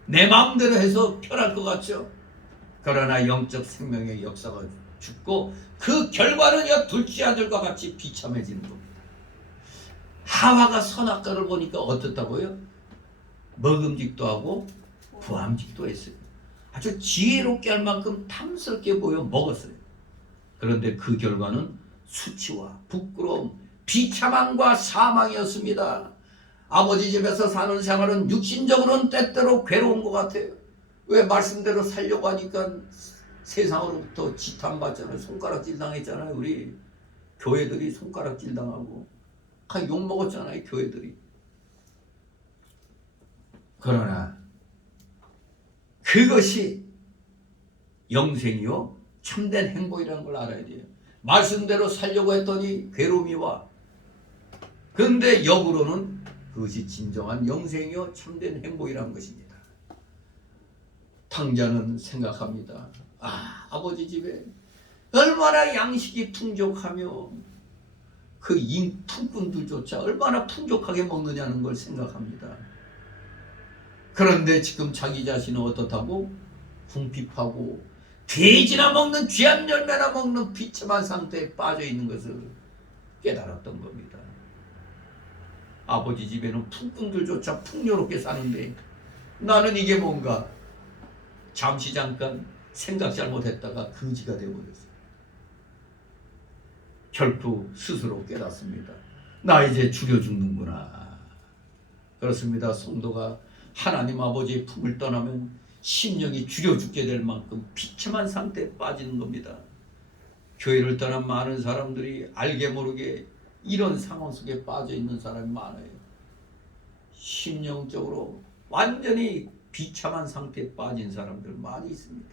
내 마음대로 해서 편할 것 같죠. 그러나 영적 생명의 역사가 죽고 그 결과는 이 둘째 아들과 같이 비참해지는 겁니다. 하와가 선악과를 보니까 어떻다고요? 먹음직도 하고 부함직도 했어요. 아주 지혜롭게 할 만큼 탐스럽게 보여 먹었어요. 그런데 그 결과는 수치와 부끄러움, 비참함과 사망이었습니다. 아버지 집에서 사는 생활은 육신적으로는 때때로 괴로운 것 같아요. 왜 말씀대로 살려고 하니까 세상으로부터 지탄받잖아요. 손가락질 당했잖아요. 우리 교회들이 손가락질 당하고 욕 먹었잖아요. 교회들이. 그러나 그것이 영생이요 참된 행복이라는 걸 알아야 돼요. 말씀대로 살려고 했더니 괴로움이 와. 그런데 역으로는 그것이 진정한 영생이요 참된 행복이라는 것입니다. 탕자는 생각합니다. 아버지 집에 얼마나 양식이 풍족하며 그 품꾼들조차 얼마나 풍족하게 먹느냐는 걸 생각합니다. 그런데 지금 자기 자신은 어떻다고? 궁핍하고 돼지나 먹는 쥐한 열매나 먹는 비참한 상태에 빠져 있는 것을 깨달았던 겁니다. 아버지 집에는 품꾼들조차 풍요롭게 사는데 나는 이게 뭔가 잠시 잠깐 생각 잘못했다가 거지가 되어버렸어요. 결국 스스로 깨닫습니다. 나 이제 죽여 죽는구나. 그렇습니다. 성도가 하나님 아버지의 품을 떠나면 심령이 죽여 죽게 될 만큼 비참한 상태에 빠지는 겁니다. 교회를 떠난 많은 사람들이 알게 모르게 이런 상황 속에 빠져 있는 사람이 많아요. 심령적으로 완전히 비참한 상태에 빠진 사람들 많이 있습니다.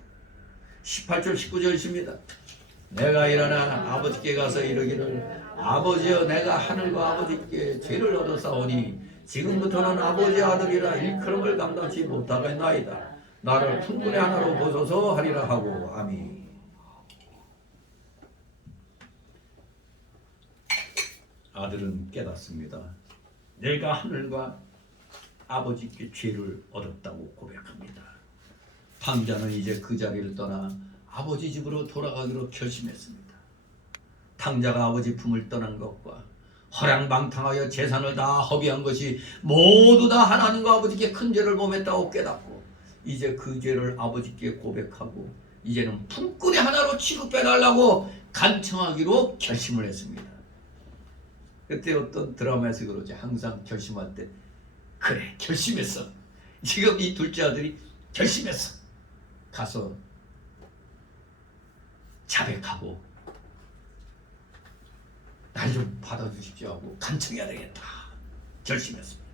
18절 19절 있습니다. 내가 일어나 아버지께 가서 이르기를 아버지여 내가 하늘과 아버지께 죄를 얻어사오니 지금부터는 아버지 아들이라 일컬음을 감당치 못하겠나이다. 나를 풍문의 하나로 보소서 하리라 하고 아멘. 아들은 깨닫습니다. 내가 하늘과 아버지께 죄를 얻었다고 고백합니다. 탕자는 이제 그 자리를 떠나 아버지 집으로 돌아가기로 결심했습니다. 탕자가 아버지 품을 떠난 것과 허랑방탕하여 재산을 다 허비한 것이 모두 다 하나님과 아버지께 큰 죄를 범했다고 깨닫고 이제 그 죄를 아버지께 고백하고 이제는 품꾼의 하나로 취급해달라고 간청하기로 결심을 했습니다. 그때 어떤 드라마에서 그러지, 항상 결심할 때 그래 결심했어. 지금 이 둘째 아들이 결심했어. 가서 자백하고 날 좀 받아주십시오 하고 간청해야 되겠다 결심했습니다.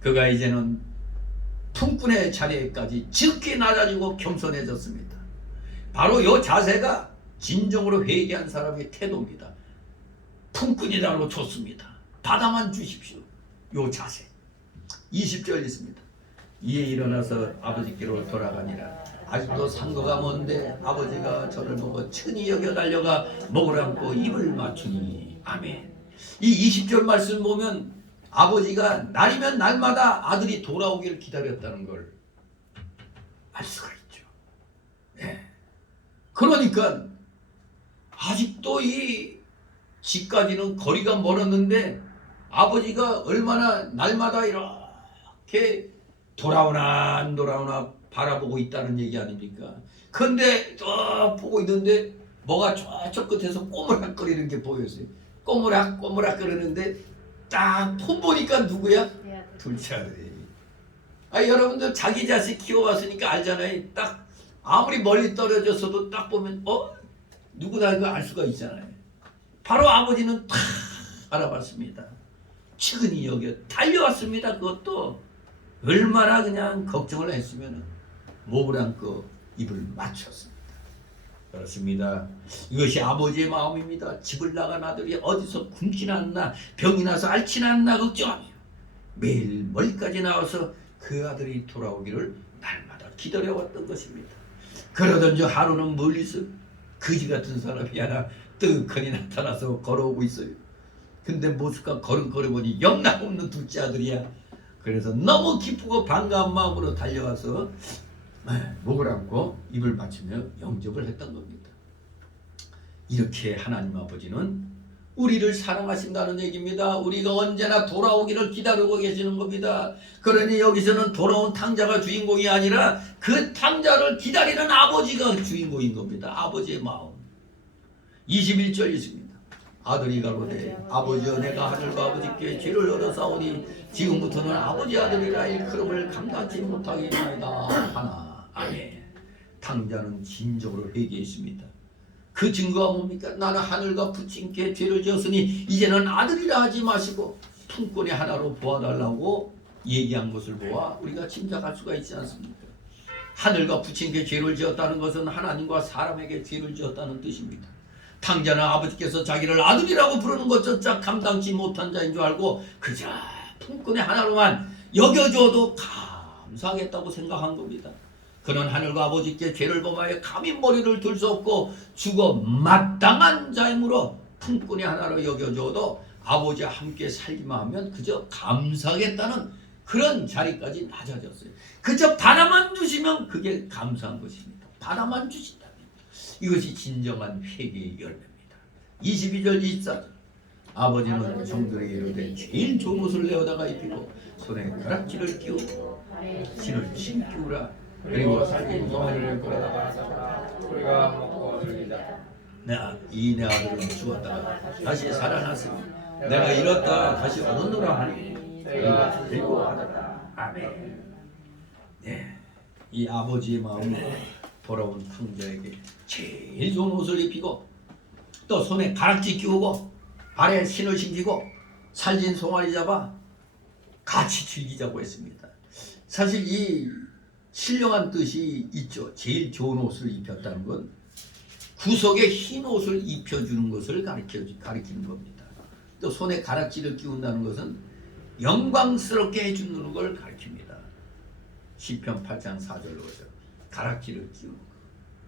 그가 이제는 품꾼의 자리에까지 지극히 낮아지고 겸손해졌습니다. 바로 이 자세가 진정으로 회개한 사람의 태도입니다. 품꾼이라고 좋습니다. 받아만 주십시오. 요 자세. 20절 있습니다. 이에 일어나서 아버지께로 돌아가니라. 아직도 상거가 먼데 아버지가 저를 보고 친히 여겨 달려가 목을 안고 입을 맞추니. 아멘. 이 20절 말씀 보면 아버지가 날이면 날마다 아들이 돌아오기를 기다렸다는 걸 알 수가 있죠. 네. 그러니까 아직도 이 집까지는 거리가 멀었는데 아버지가 얼마나 날마다 이렇게 돌아오나 안 돌아오나 바라보고 있다는 얘기 아닙니까? 그런데 또 보고 있는데 뭐가 저쪽 끝에서 꼬물락거리는 게 보였어요. 꼬물락 거리는데 딱 폰 보니까 누구야? 둘째 아들이. 여러분들 자기 자식 키워봤으니까 알잖아요. 딱 아무리 멀리 떨어졌어도 딱 보면 누구다 이거 알 수가 있잖아요. 바로 아버지는 다 알아봤습니다. 측은히 여겨 달려왔습니다. 그것도 얼마나 그냥 걱정을 했으면 목을 안고 입을 맞췄습니다. 그렇습니다. 이것이 아버지의 마음입니다. 집을 나간 아들이 어디서 굶진 않나 병이 나서 앓진 않나 걱정하며 매일 멀리까지 나와서 그 아들이 돌아오기를 날마다 기다려왔던 것입니다. 그러던 중 하루는 멀리서 거지 같은 사람이 하나 뜨거니 나타나서 걸어오고 있어요. 근데 모습과 걸음걸어보니 영락없는 둘째 아들이야. 그래서 너무 기쁘고 반가운 마음으로 달려와서 목을 안고 입을 맞추며 영접을 했던 겁니다. 이렇게 하나님 아버지는 우리를 사랑하신다는 얘기입니다. 우리가 언제나 돌아오기를 기다리고 계시는 겁니다. 그러니 여기서는 돌아온 탕자가 주인공이 아니라 그 탕자를 기다리는 아버지가 주인공인 겁니다. 아버지의 마음. 21절 있습니다. 아들이 가로되 아버지여 내가 하늘과 아버지께 죄를 얻어사오니 지금부터는 아버지 아들이라 일컬음을 감당치 못하겠나이다 하나. 아멘. 탕자는 진정으로 회개했습니다. 그 증거가 뭡니까? 나는 하늘과 부친께 죄를 지었으니 이제는 아들이라 하지 마시고 품꾼의 하나로 보아달라고 얘기한 것을 보아 우리가 짐작할 수가 있지 않습니까? 하늘과 부친께 죄를 지었다는 것은 하나님과 사람에게 죄를 지었다는 뜻입니다. 탕자는 아버지께서 자기를 아들이라고 부르는 것조차 감당치 못한 자인 줄 알고 그저 품꾼의 하나로만 여겨줘도 감사하겠다고 생각한 겁니다. 그는 하늘과 아버지께 죄를 범하여 감히 머리를 들 수 없고 죽어 마땅한 자이므로 품꾼의 하나로 여겨줘도 아버지와 함께 살기만 하면 그저 감사하겠다는 그런 자리까지 낮아졌어요. 그저 바라만 주시면 그게 감사한 것입니다. 바라만 주신다면 이것이 진정한 회개의 열매입니다. 22절 24절 아버지는 종들에게 이르되 제일 좋은 옷을 내어다가 입히고 손에 가락지를 끼우고 신을 신기우라. 그리고 살긴 동아리를 끌어다가 우리가 먹고 즐기자. 내 아들은 죽었다가 다시 살아났으니 내가 잃었다 다시 얻었노라 하니 내가 즐거워하더라. 아멘. 네, 이 아버지의 마음이 돌아온 탕자에게 제일 좋은 옷을 입히고 또 손에 가락지 끼우고 발에 신을 신기고 살진 송아리 잡아 같이 즐기자고 했습니다. 사실 이 신령한 뜻이 있죠. 제일 좋은 옷을 입혔다는 건 구석에 흰 옷을 입혀주는 것을 가리키는 겁니다. 또 손에 가락지를 끼운다는 것은 영광스럽게 해주는 걸 가리킵니다. 시편 8장 4절로 보죠. 가락지를 끼우는 거.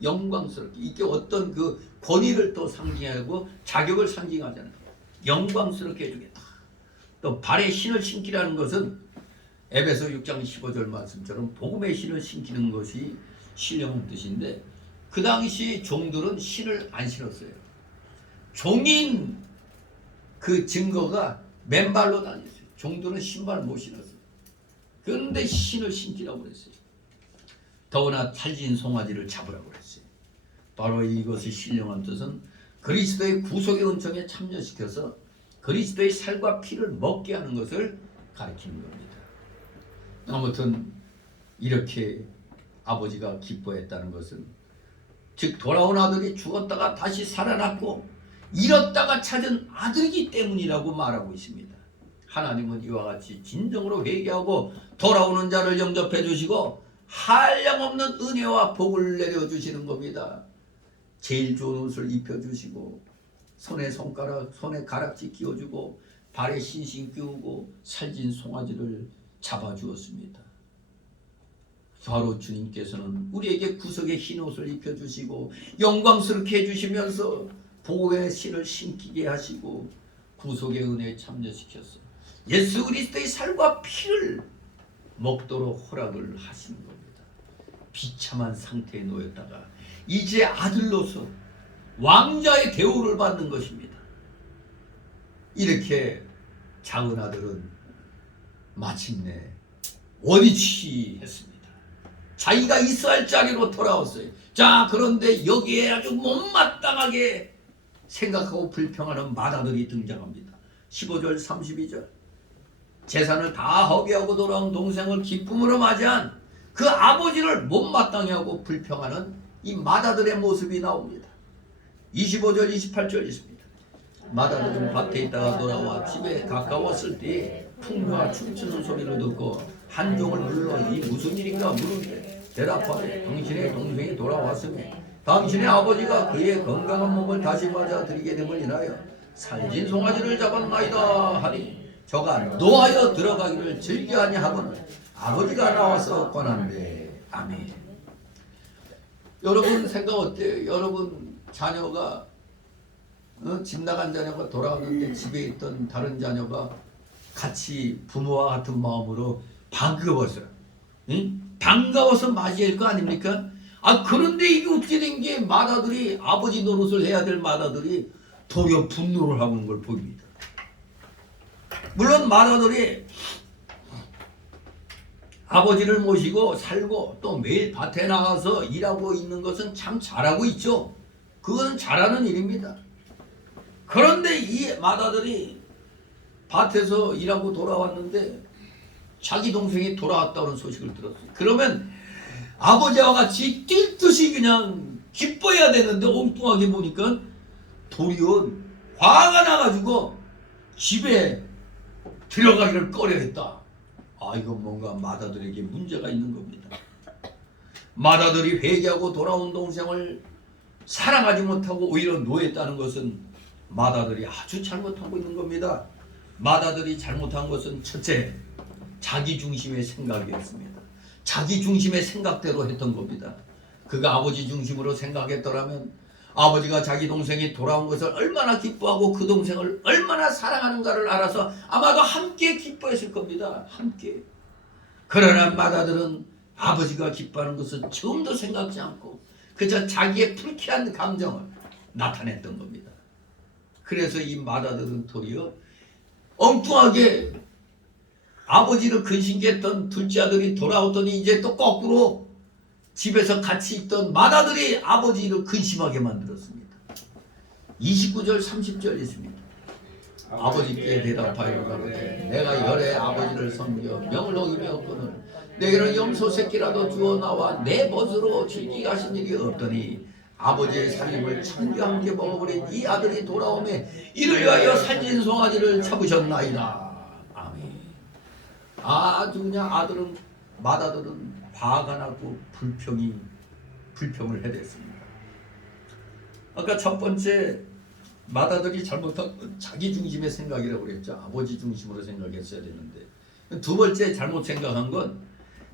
영광스럽게. 이게 어떤 그 권위를 또 상징하고 자격을 상징하잖아요. 영광스럽게 해주겠다. 또 발에 신을 신기라는 것은 에베소 6장 15절 말씀처럼 복음의 신을 신기는 것이 신령한 뜻인데 그 당시 종들은 신을 안 신었어요. 종인 그 증거가 맨발로 다녔어요. 종들은 신발 못 신었어요. 그런데 신을 신기라고 그랬어요. 더구나 탈진 송아지를 잡으라고 그랬어요. 바로 이것의 신령한 뜻은 그리스도의 구속의 은총에 참여시켜서 그리스도의 살과 피를 먹게 하는 것을 가리키는 겁니다. 아무튼 이렇게 아버지가 기뻐했다는 것은 즉 돌아온 아들이 죽었다가 다시 살아났고 잃었다가 찾은 아들이기 때문이라고 말하고 있습니다. 하나님은 이와 같이 진정으로 회개하고 돌아오는 자를 영접해 주시고 한량없는 은혜와 복을 내려주시는 겁니다. 제일 좋은 옷을 입혀주시고 손에 손가락, 손에 가락지 끼워주고 발에 신신 끼우고 살진 송아지를 잡아주었습니다. 바로 주님께서는 우리에게 구속의 흰 옷을 입혀주시고 영광스럽게 해주시면서 보호의 신을 심기게 하시고 구속의 은혜에 참여시켜서 예수 그리스도의 살과 피를 먹도록 허락을 하시는 겁니다. 비참한 상태에 놓였다가 이제 아들로서 왕자의 대우를 받는 것입니다. 이렇게 작은 아들은 마침내 원위치 했습니다. 자기가 있어야 할 자리로 돌아왔어요. 자, 그런데 여기에 아주 못마땅하게 생각하고 불평하는 맏아들이 등장합니다. 15절 32절 재산을 다 허비하고 돌아온 동생을 기쁨으로 맞이한 그 아버지를 못마땅해 하고 불평하는 이 맏아들의 모습이 나옵니다. 25절 28절 있습니다. 맏아들은 밭에 있다가 돌아와 집에 가까웠을 때 풍류와 춤추는 소리를 듣고 한 종을 불러 이 무슨 일인가 물은데 대답하되 당신의 동생이 돌아왔으니 당신의 아버지가 그의 건강한 몸을 다시 맞아 드리게 됨을 인하여 살진 송아지를 잡았나이다 하니 저가 노하여 들어가기를 즐겨하니 하고는 아버지가 나와서 권한대. 아멘. 여러분 생각 어때요? 여러분 자녀가 집 나간 자녀가 돌아왔는데 집에 있던 다른 자녀가 같이 부모와 같은 마음으로 반가웠어요. 응? 반가워서 맞이할 거 아닙니까? 아, 그런데 이게 어떻게 된 게 맏아들이 아버지 노릇을 해야 될 맏아들이 도리어 분노를 하고 있는 걸 보입니다. 물론 맏아들이 아버지를 모시고 살고 또 매일 밭에 나가서 일하고 있는 것은 참 잘하고 있죠. 그건 잘하는 일입니다. 그런데 이 맏아들이 밭에서 일하고 돌아왔는데 자기 동생이 돌아왔다는 소식을 들었어요. 그러면 아버지와 같이 뛸 듯이 그냥 기뻐해야 되는데 엉뚱하게 보니까 도리어 화가 나가지고 집에 들어가기를 꺼려했다. 아, 이건 뭔가 맏아들에게 문제가 있는 겁니다. 맏아들이 회개하고 돌아온 동생을 사랑하지 못하고 오히려 노했다는 것은 맏아들이 아주 잘못하고 있는 겁니다. 맏아들이 잘못한 것은 첫째, 자기 중심의 생각이었습니다. 자기 중심의 생각대로 했던 겁니다. 그가 아버지 중심으로 생각했더라면 아버지가 자기 동생이 돌아온 것을 얼마나 기뻐하고 그 동생을 얼마나 사랑하는가를 알아서 아마도 함께 기뻐했을 겁니다. 함께. 그러나 맏아들은 아버지가 기뻐하는 것을 처음도 생각지 않고 그저 자기의 불쾌한 감정을 나타냈던 겁니다. 그래서 이 맏아들은 도리어 엉뚱하게 아버지를 근심케 했던 둘째 아들이 돌아왔더니 이제 또 거꾸로 집에서 같이 있던 맏아들이 아버지를 근심하게 만들었습니다. 29절 30절 있습니다. 아버지께 대답하여 가로되 내가 열에 아버지를 섬겨 명을 어기며 내게는 염소 새끼라도 주어 나와 내 벗으로 즐기게 하신 일이 없더니 아버지의 살림을 참겨 함께 먹어버린 이 아들이 돌아오매 이를 위하여 살진 송아지를 잡으셨나이다. 아멘. 아주 그냥 맏아들은 화가 나고 불평을 해댔습니다. 아까 첫 번째 맏아들이 잘못한 건 자기 중심의 생각이라고 그랬죠. 아버지 중심으로 생각했어야 되는데 두 번째 잘못 생각한 건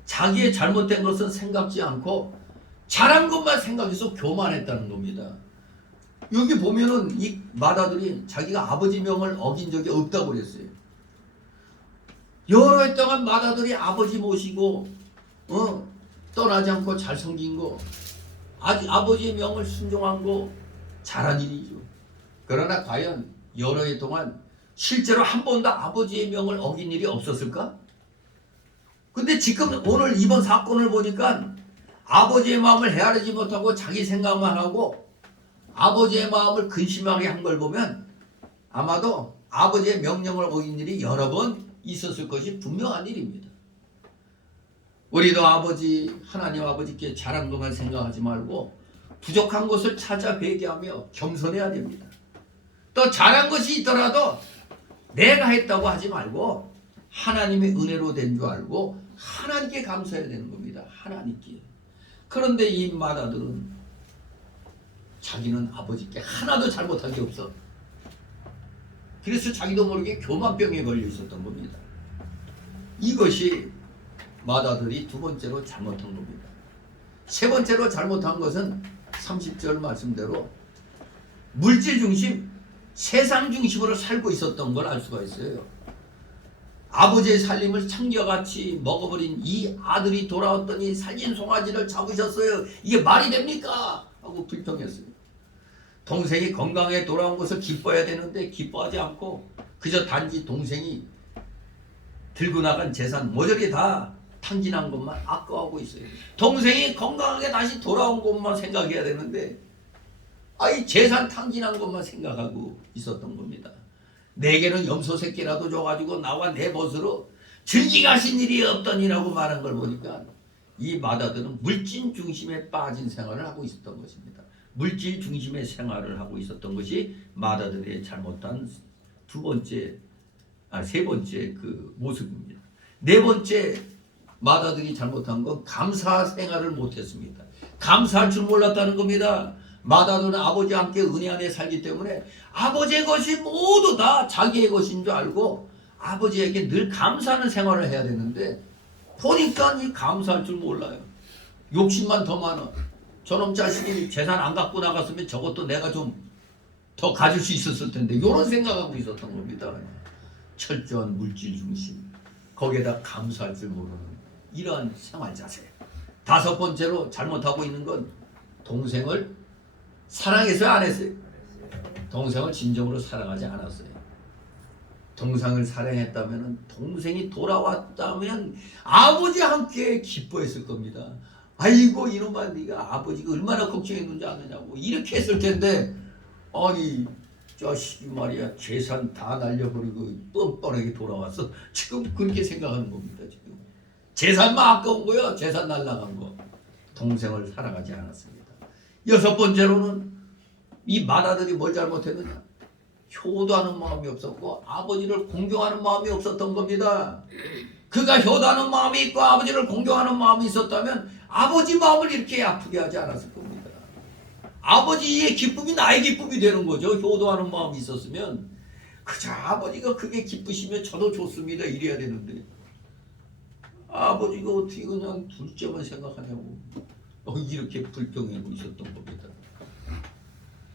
자기의 잘못된 것은 생각지 않고 잘한 것만 생각해서 교만했다는 겁니다. 여기 보면은 이 맏아들이 자기가 아버지 명을 어긴 적이 없다고 그랬어요. 여러 해 동안 맏아들이 아버지 모시고 떠나지 않고 잘 섬긴 거 아버지의 명을 순종한 거 잘한 일이죠. 그러나 과연 여러 해 동안 실제로 한 번도 아버지의 명을 어긴 일이 없었을까? 근데 지금 오늘 이번 사건을 보니까 아버지의 마음을 헤아리지 못하고 자기 생각만 하고 아버지의 마음을 근심하게 한 걸 보면 아마도 아버지의 명령을 어긴 일이 여러 번 있었을 것이 분명한 일입니다. 우리도 아버지, 하나님 아버지께 잘한 것만 생각하지 말고 부족한 것을 찾아 회개하며 겸손해야 됩니다. 또 잘한 것이 있더라도 내가 했다고 하지 말고 하나님의 은혜로 된 줄 알고 하나님께 감사해야 되는 겁니다. 하나님께. 그런데 이 마다들은 자기는 아버지께 하나도 잘못한 게 없어. 그래서 자기도 모르게 교만병에 걸려 있었던 겁니다. 이것이 마다들이 두 번째로 잘못한 겁니다. 세 번째로 잘못한 것은 30절 말씀대로 물질 중심, 세상 중심으로 살고 있었던 걸 알 수가 있어요. 아버지의 살림을 창겨같이 먹어버린 이 아들이 돌아왔더니 살찐 송아지를 잡으셨어요. 이게 말이 됩니까? 하고 불평했어요. 동생이 건강하게 돌아온 것을 기뻐해야 되는데 기뻐하지 않고 그저 단지 동생이 들고 나간 재산 모조리 다 탕진한 것만 아까워하고 있어요. 동생이 건강하게 다시 돌아온 것만 생각해야 되는데 아이 재산 탕진한 것만 생각하고 있었던 겁니다. 내게는 염소 새끼라도 줘가지고 나와 내 벗으로 즐기가신 일이 없더니라고 말한 걸 보니까 이 마다들은 물질 중심에 빠진 생활을 하고 있었던 것입니다. 물질 중심의 생활을 하고 있었던 것이 마다들의 잘못한 세 번째 그 모습입니다. 네 번째 마다들이 잘못한 건 감사 생활을 못했습니다. 감사할 줄 몰랐다는 겁니다. 마다들은 아버지와 함께 은혜 안에 살기 때문에 아버지의 것이 모두 다 자기의 것인 줄 알고 아버지에게 늘 감사하는 생활을 해야 되는데 보니까 이 감사할 줄 몰라요. 욕심만 더 많아. 저놈 자식이 재산 안 갖고 나갔으면 저것도 내가 좀 더 가질 수 있었을 텐데 이런 생각하고 있었던 겁니다. 철저한 물질 중심, 거기에다 감사할 줄 모르는 이러한 생활 자세. 다섯 번째로 잘못하고 있는 건 동생을 사랑했어요, 안 했어요? 동생을 진정으로 사랑하지 않았어요. 동생을 사랑했다면 동생이 돌아왔다면 아버지와 함께 기뻐했을 겁니다. 아이고 이놈아 네가 아버지가 얼마나 걱정했는지 아느냐고 이렇게 했을 텐데 아니 자식이 말이야 재산 다 날려버리고 뻔뻔하게 돌아왔어. 지금 그렇게 생각하는 겁니다. 지금 재산만 아까운 거야. 재산 날라간 거. 동생을 사랑하지 않았습니다. 여섯 번째로는 이 마다들이 뭘 잘못했느냐, 효도하는 마음이 없었고 아버지를 공경하는 마음이 없었던 겁니다. 그가 효도하는 마음이 있고 아버지를 공경하는 마음이 있었다면 아버지 마음을 이렇게 아프게 하지 않았을 겁니다. 아버지의 기쁨이 나의 기쁨이 되는 거죠. 효도하는 마음이 있었으면 그저 아버지가 그게 기쁘시면 저도 좋습니다 이래야 되는데 아버지가 어떻게 그냥 둘째만 생각하냐고 이렇게 불평하고 있었던 겁니다.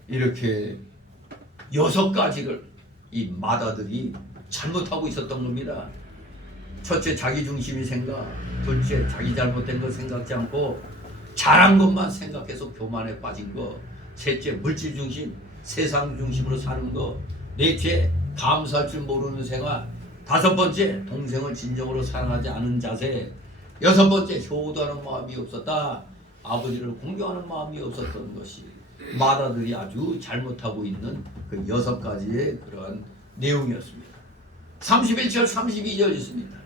이렇게 여섯 가지를 이 마다들이 잘못하고 있었던 겁니다. 첫째, 자기 중심이 생각. 둘째, 자기 잘못된 거 생각지 않고 잘한 것만 생각해서 교만에 빠진 거. 셋째, 물질 중심, 세상 중심으로 사는 거. 넷째, 감사할 줄 모르는 생활. 다섯 번째, 동생을 진정으로 사랑하지 않은 자세. 여섯 번째, 효도하는 마음이 없었다. 아버지를 공경하는 마음이 없었던 것이 마다들이 아주 잘못하고 있는 그 여섯 가지의 그러한 내용이었습니다. 31절 32절 있습니다.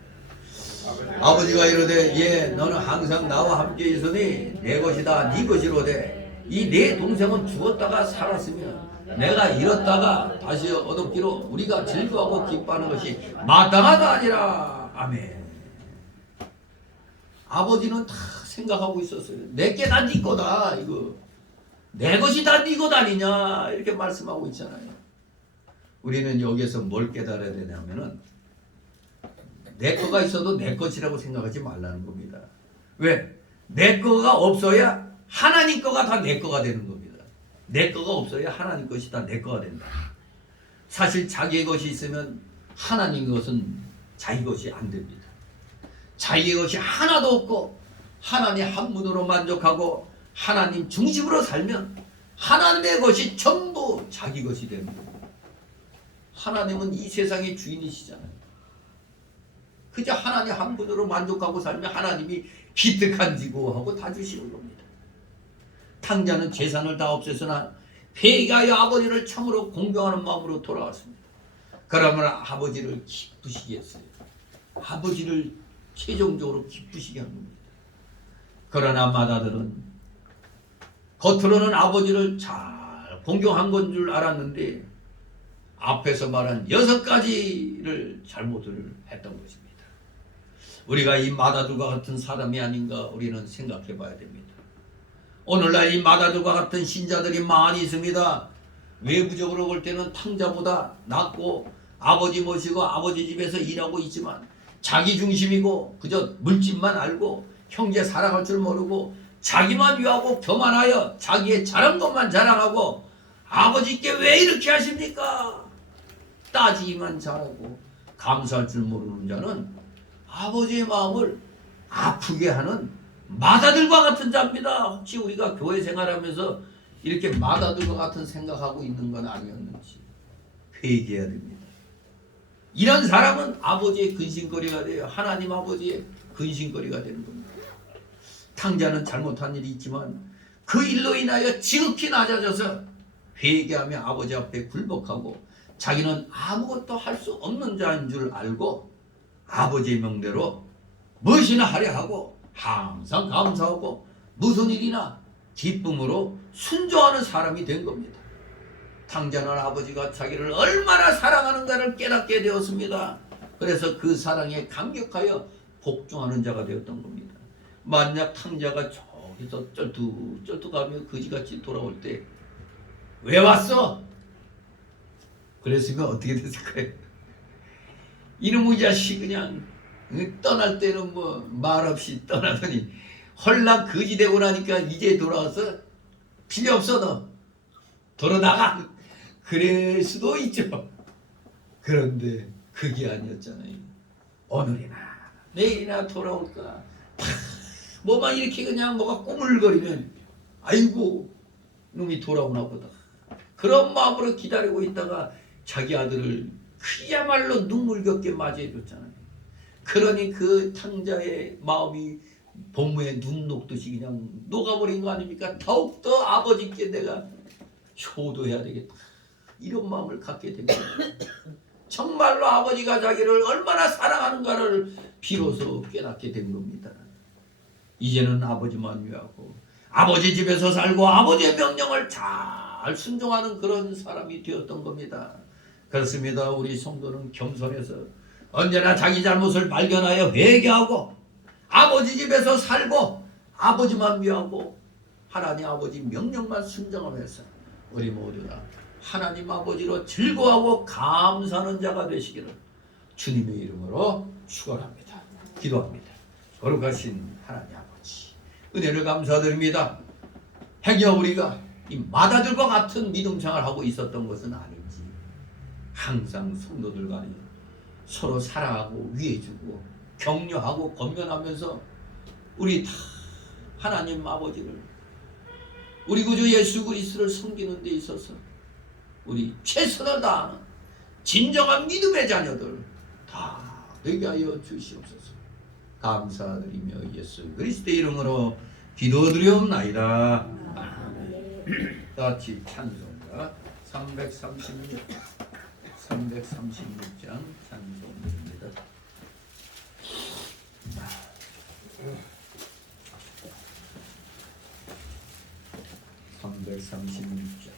아버지가 이르되 예 너는 항상 나와 함께 있으니 내 것이다 네 것이로되 이 내 동생은 죽었다가 살았으면 내가 잃었다가 다시 얻었기로 우리가 즐거워하고 기뻐하는 것이 마땅하다 아니라. 아멘. 아버지는 다 생각하고 있었어요. 내게 다 네 거다 이거. 내 것이 다 네 것 아니냐 이렇게 말씀하고 있잖아요. 우리는 여기에서 뭘 깨달아야 되냐면은 내 거가 있어도 내 것이라고 생각하지 말라는 겁니다. 왜? 내 거가 없어야 하나님 거가 다 내 거가 되는 겁니다. 내 거가 없어야 하나님 것이 다 내 거가 된다. 사실 자기의 것이 있으면 하나님 것은 자기 것이 안 됩니다. 자기의 것이 하나도 없고 하나님 한 분으로 만족하고 하나님 중심으로 살면 하나님의 것이 전부 자기 것이 되는 겁니다. 하나님은 이 세상의 주인이시잖아요. 그저 하나님 한 분으로 만족하고 살면 하나님이 기특한지고 하고 다 주시는 겁니다. 탕자는 재산을 다 없애서나 회개하여 아버지를 참으로 공경하는 마음으로 돌아왔습니다. 그러면 아버지를 기쁘시게 했어요. 아버지를 최종적으로 기쁘시게 한 겁니다. 그러나 마다들은 겉으로는 아버지를 잘 공경한 건 줄 알았는데 앞에서 말한 6가지를 잘못을 했던 것입니다. 우리가 이 마다들과 같은 사람이 아닌가 우리는 생각해 봐야 됩니다. 오늘날 이 마다들과 같은 신자들이 많이 있습니다. 외부적으로 볼 때는 탕자보다 낫고 아버지 모시고 아버지 집에서 일하고 있지만 자기 중심이고 그저 물질만 알고 형제 사랑할 줄 모르고 자기만 위하고 교만하여 자기의 잘한 것만 자랑하고 아버지께 왜 이렇게 하십니까? 따지기만 잘하고 감사할 줄 모르는 자는 아버지의 마음을 아프게 하는 마다들과 같은 자입니다. 혹시 우리가 교회 생활하면서 이렇게 마다들과 같은 생각하고 있는 건 아니었는지 회개해야 됩니다. 이런 사람은 아버지의 근심거리가 돼요. 하나님 아버지의 근심거리가 되는 겁니다. 탕자는 잘못한 일이 있지만 그 일로 인하여 지극히 낮아져서 회개하며 아버지 앞에 굴복하고 자기는 아무것도 할 수 없는 자인 줄 알고 아버지의 명대로 무엇이나 하려 하고 항상 감사하고 무슨 일이나 기쁨으로 순종하는 사람이 된 겁니다. 탕자는 아버지가 자기를 얼마나 사랑하는가를 깨닫게 되었습니다. 그래서 그 사랑에 감격하여 복종하는 자가 되었던 겁니다. 만약 탕자가 저기서 쩔뚝쩔뚝하며 거지같이 돌아올 때 왜 왔어? 그랬으면 어떻게 됐을까요? 이놈의 자식 그냥 떠날 때는 뭐 말없이 떠나더니 헐랑 거지 되고 나니까 이제 돌아와서 필요 없어 너 돌아나가 그럴 수도 있죠. 그런데 그게 아니었잖아요. 오늘이나 내일이나 돌아올까 뭐만 이렇게 그냥 뭐가 꾸물거리면 아이고 놈이 돌아오나 보다 그런 마음으로 기다리고 있다가 자기 아들을 그야말로 눈물겹게 맞이해 줬잖아요. 그러니 그 탕자의 마음이 봄에 눈 녹듯이 그냥 녹아버린 거 아닙니까? 더욱더 아버지께 내가 효도해야 되겠다 이런 마음을 갖게 됩니다. 정말로 아버지가 자기를 얼마나 사랑하는가를 비로소 깨닫게 된 겁니다. 이제는 아버지만 위하고 아버지 집에서 살고 아버지의 명령을 잘 순종하는 그런 사람이 되었던 겁니다. 그렇습니다. 우리 성도는 겸손해서 언제나 자기 잘못을 발견하여 회개하고 아버지 집에서 살고 아버지만 위하고 하나님 아버지 명령만 순종하면서 우리 모두가 하나님 아버지로 즐거워하고 감사하는 자가 되시기를 주님의 이름으로 축원합니다. 기도합니다. 거룩하신 하나님 아버지 은혜를 감사드립니다. 행여 우리가 이 마다들과 같은 믿음 생활하고 있었던 것은 아닌지 항상 성도들 간에 서로 사랑하고 위해주고 격려하고 권면하면서 우리 다 하나님 아버지를 우리 구주 예수 그리스도를 섬기는 데 있어서 우리 최선을 다하는 진정한 믿음의 자녀들 다 되게 하여 주시옵소서. 감사드리며 예수 그리스도의 이름으로 기도드리옵나이다. 다 같이 찬송가 336장 찬송입니다. 336장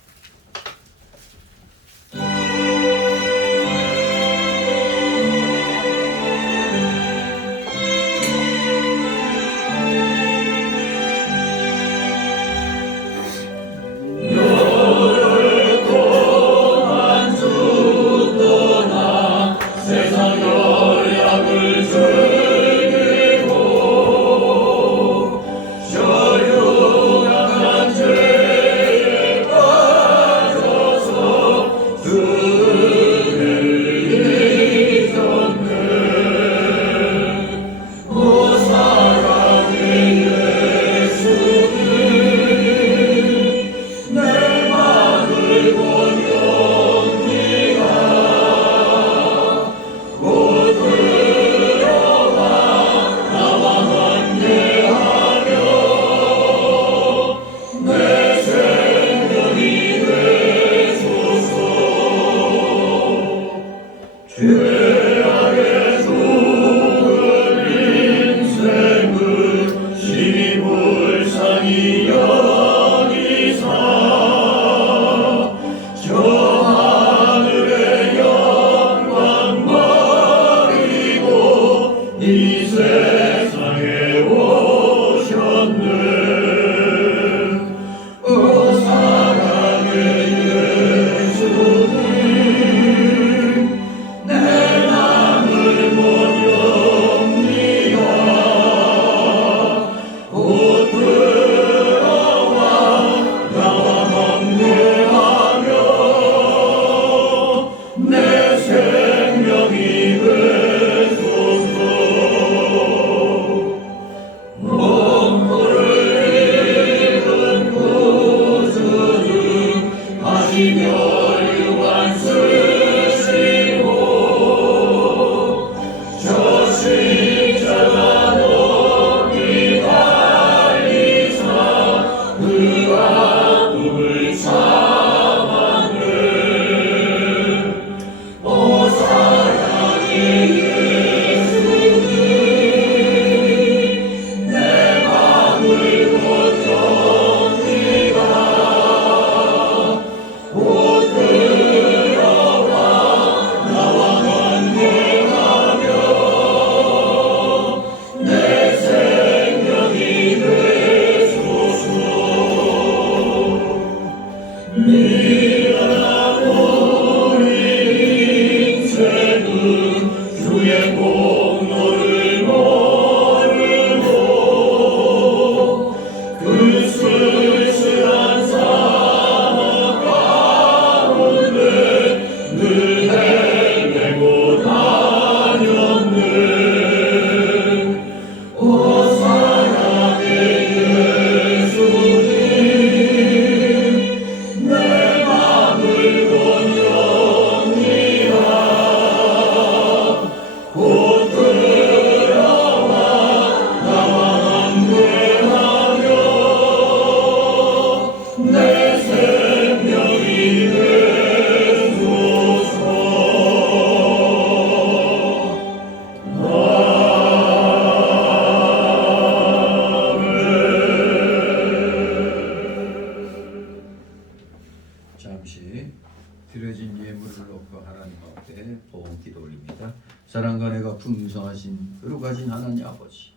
하나님 아버지,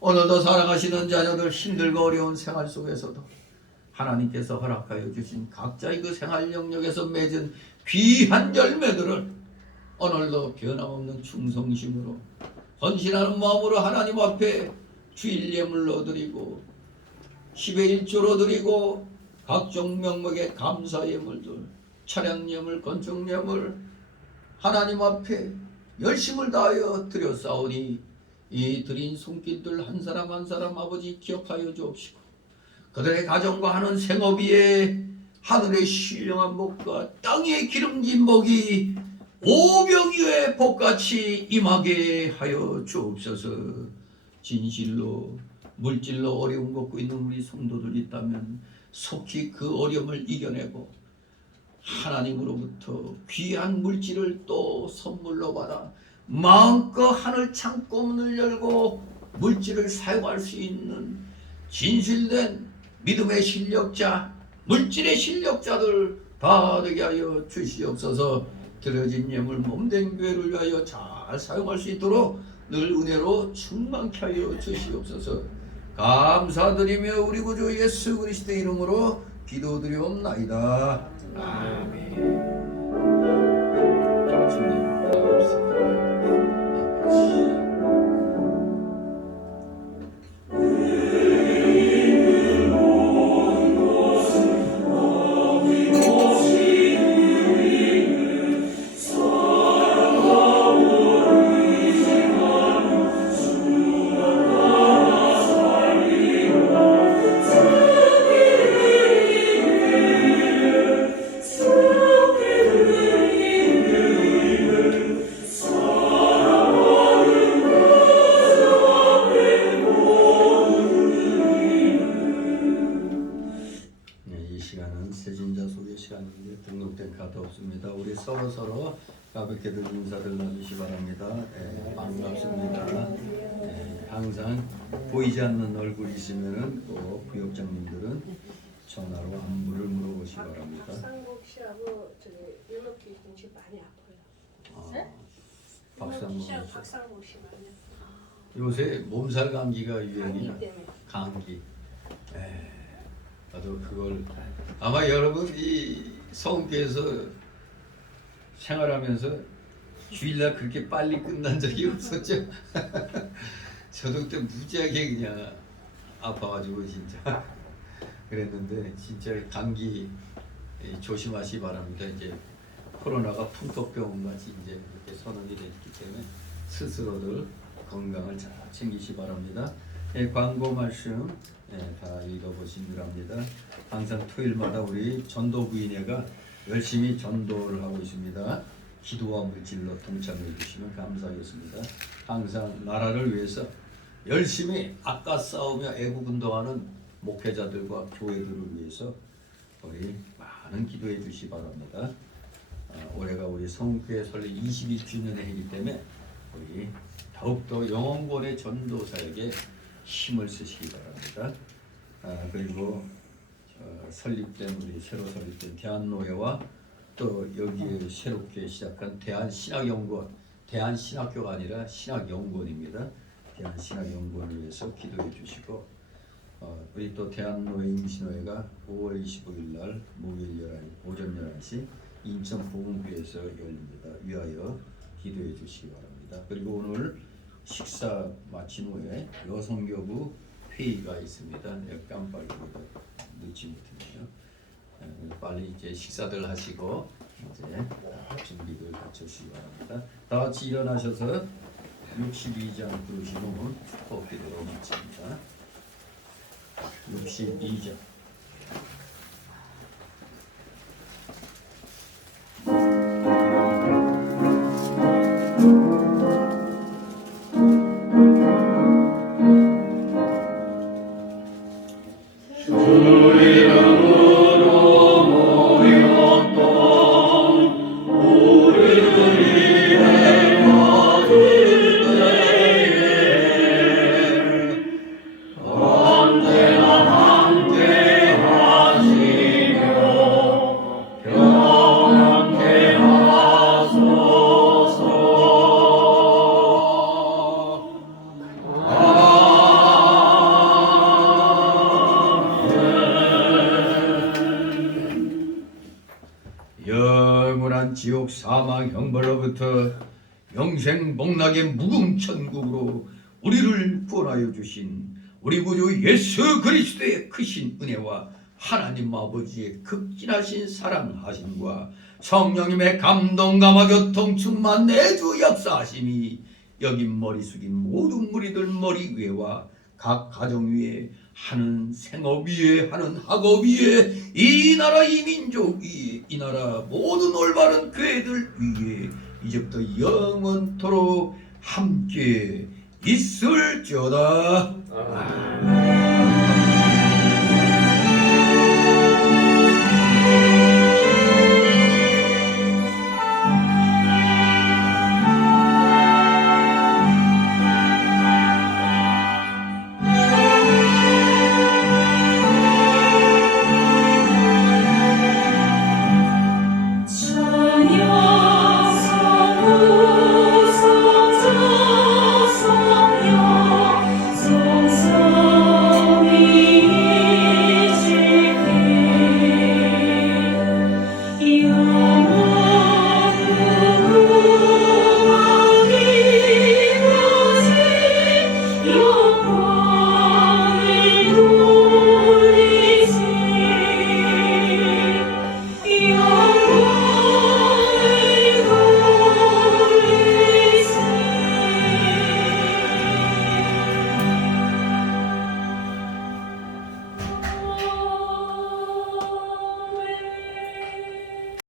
오늘도 살아가시는 자녀들 힘들고 어려운 생활 속에서도 하나님께서 허락하여 주신 각자의 그 생활 영역에서 맺은 귀한 열매들을 오늘도 변함없는 충성심으로 헌신하는 마음으로 하나님 앞에 주일 예물로 드리고 10의 1조로 드리고 각종 명목의 감사 예물들, 차량 예물, 건축 예물 하나님 앞에 열심을 다하여 드렸사오니 이 드린 손길들 한 사람 한 사람 아버지 기억하여 주옵시고 그들의 가정과 하는 생업 위에 하늘의 신령한 복과 땅의 기름진 복이 오병이어의 복같이 임하게 하여 주옵소서. 진실로 물질로 어려움 겪고 있는 우리 성도들 있다면 속히 그 어려움을 이겨내고 하나님으로부터 귀한 물질을 또 선물로 받아 마음껏 하늘 창고문을 열고 물질을 사용할 수 있는 진실된 믿음의 실력자, 물질의 실력자들 다 되게 하여 주시옵소서. 드려진 예물 몸된 교회를 위하여 잘 사용할 수 있도록 늘 은혜로 충만케 하여 주시옵소서. 감사드리며 우리 구주 예수 그리스도의 이름으로 기도드리옵나이다. 아멘. 주님 서로 가볍게들 인사들 나누시 바랍니다. 반갑습니다. 항상 보이지 않는 얼굴이 있으면은 꼭 부역장님들은 전화로 안부를 물어보시 바랍니다. 박상국 씨하고 저기 윤옥기 씨 많이 아파요. 박상국 씨하고 박상국 씨 많이 아파요. 요새 몸살 감기가 유행이야. 감기 때문에. 감기. 나도 그걸 아마 여러분 이 성교에서 생활하면서 주일날 그렇게 빨리 끝난 적이 없었죠. 저도 그때 무지하게 그냥 아파가지고 진짜 그랬는데 진짜 감기 조심하시 바랍니다. 이제 코로나가 풍토병 같이 이제 그렇게 선언이 됐기 때문에 스스로들 건강을 잘 챙기시 바랍니다. 광고 말씀 다 읽어보시기 바랍니다. 항상 토요일마다 우리 전도 부인회가 열심히 전도를 하고 있습니다. 기도와 물질로 동참해 주시면 감사하겠습니다. 항상 나라를 위해서 열심히 아까 싸우며 애국운동하는 목회자들과 교회들을 위해서 우리 많은 기도해 주시 바랍니다. 올해가 우리 성교회 설립 22주년의 해이기 때문에 우리 더욱더 영원권의 전도사에게 힘을 쓰시기 바랍니다. 그리고 설립된 우리 새로 설립된 대한노회와 또 여기에 새롭게 시작한 대한신학연구원, 대한신학교가 아니라 신학연구원입니다. 대한신학연구원을 위해서 기도해 주시고 우리 또 대한노회 임신노회가 5월 25일 날 목요일 오전 11시 인천 보훈교에서 열립니다. 위하여 기도해 주시기 바랍니다. 그리고 오늘 식사 마친 후에 여성교부 회의가 있습니다. 내가 깜빡이 늦지 못했네요. 빨리 이제 식사들 하시고 이제 준비를 갖추시기 바랍니다. 다 같이 일어나셔서 62장 부르시면 축복 기도로 마칩니다. 62장. 언제나 함께 지옥 사망 형벌로부터 영생 복락의 무궁천국으로 우리를 구원하여 주신 우리 구주 예수 그리스도의 크신 은혜와 하나님 아버지의 극진하신 사랑하심과 성령님의 감동 감화 교통 충만 내주 역사하심이 여긴 머리 숙인 모든 무리들 머리 위에와 각 가정 위에 하는 생업 위에 하는 학업 위에 이 나라 이 민족 위에 이 나라 모든 올바른 교회들 위에 이제부터 영원토록 함께 있을지어다.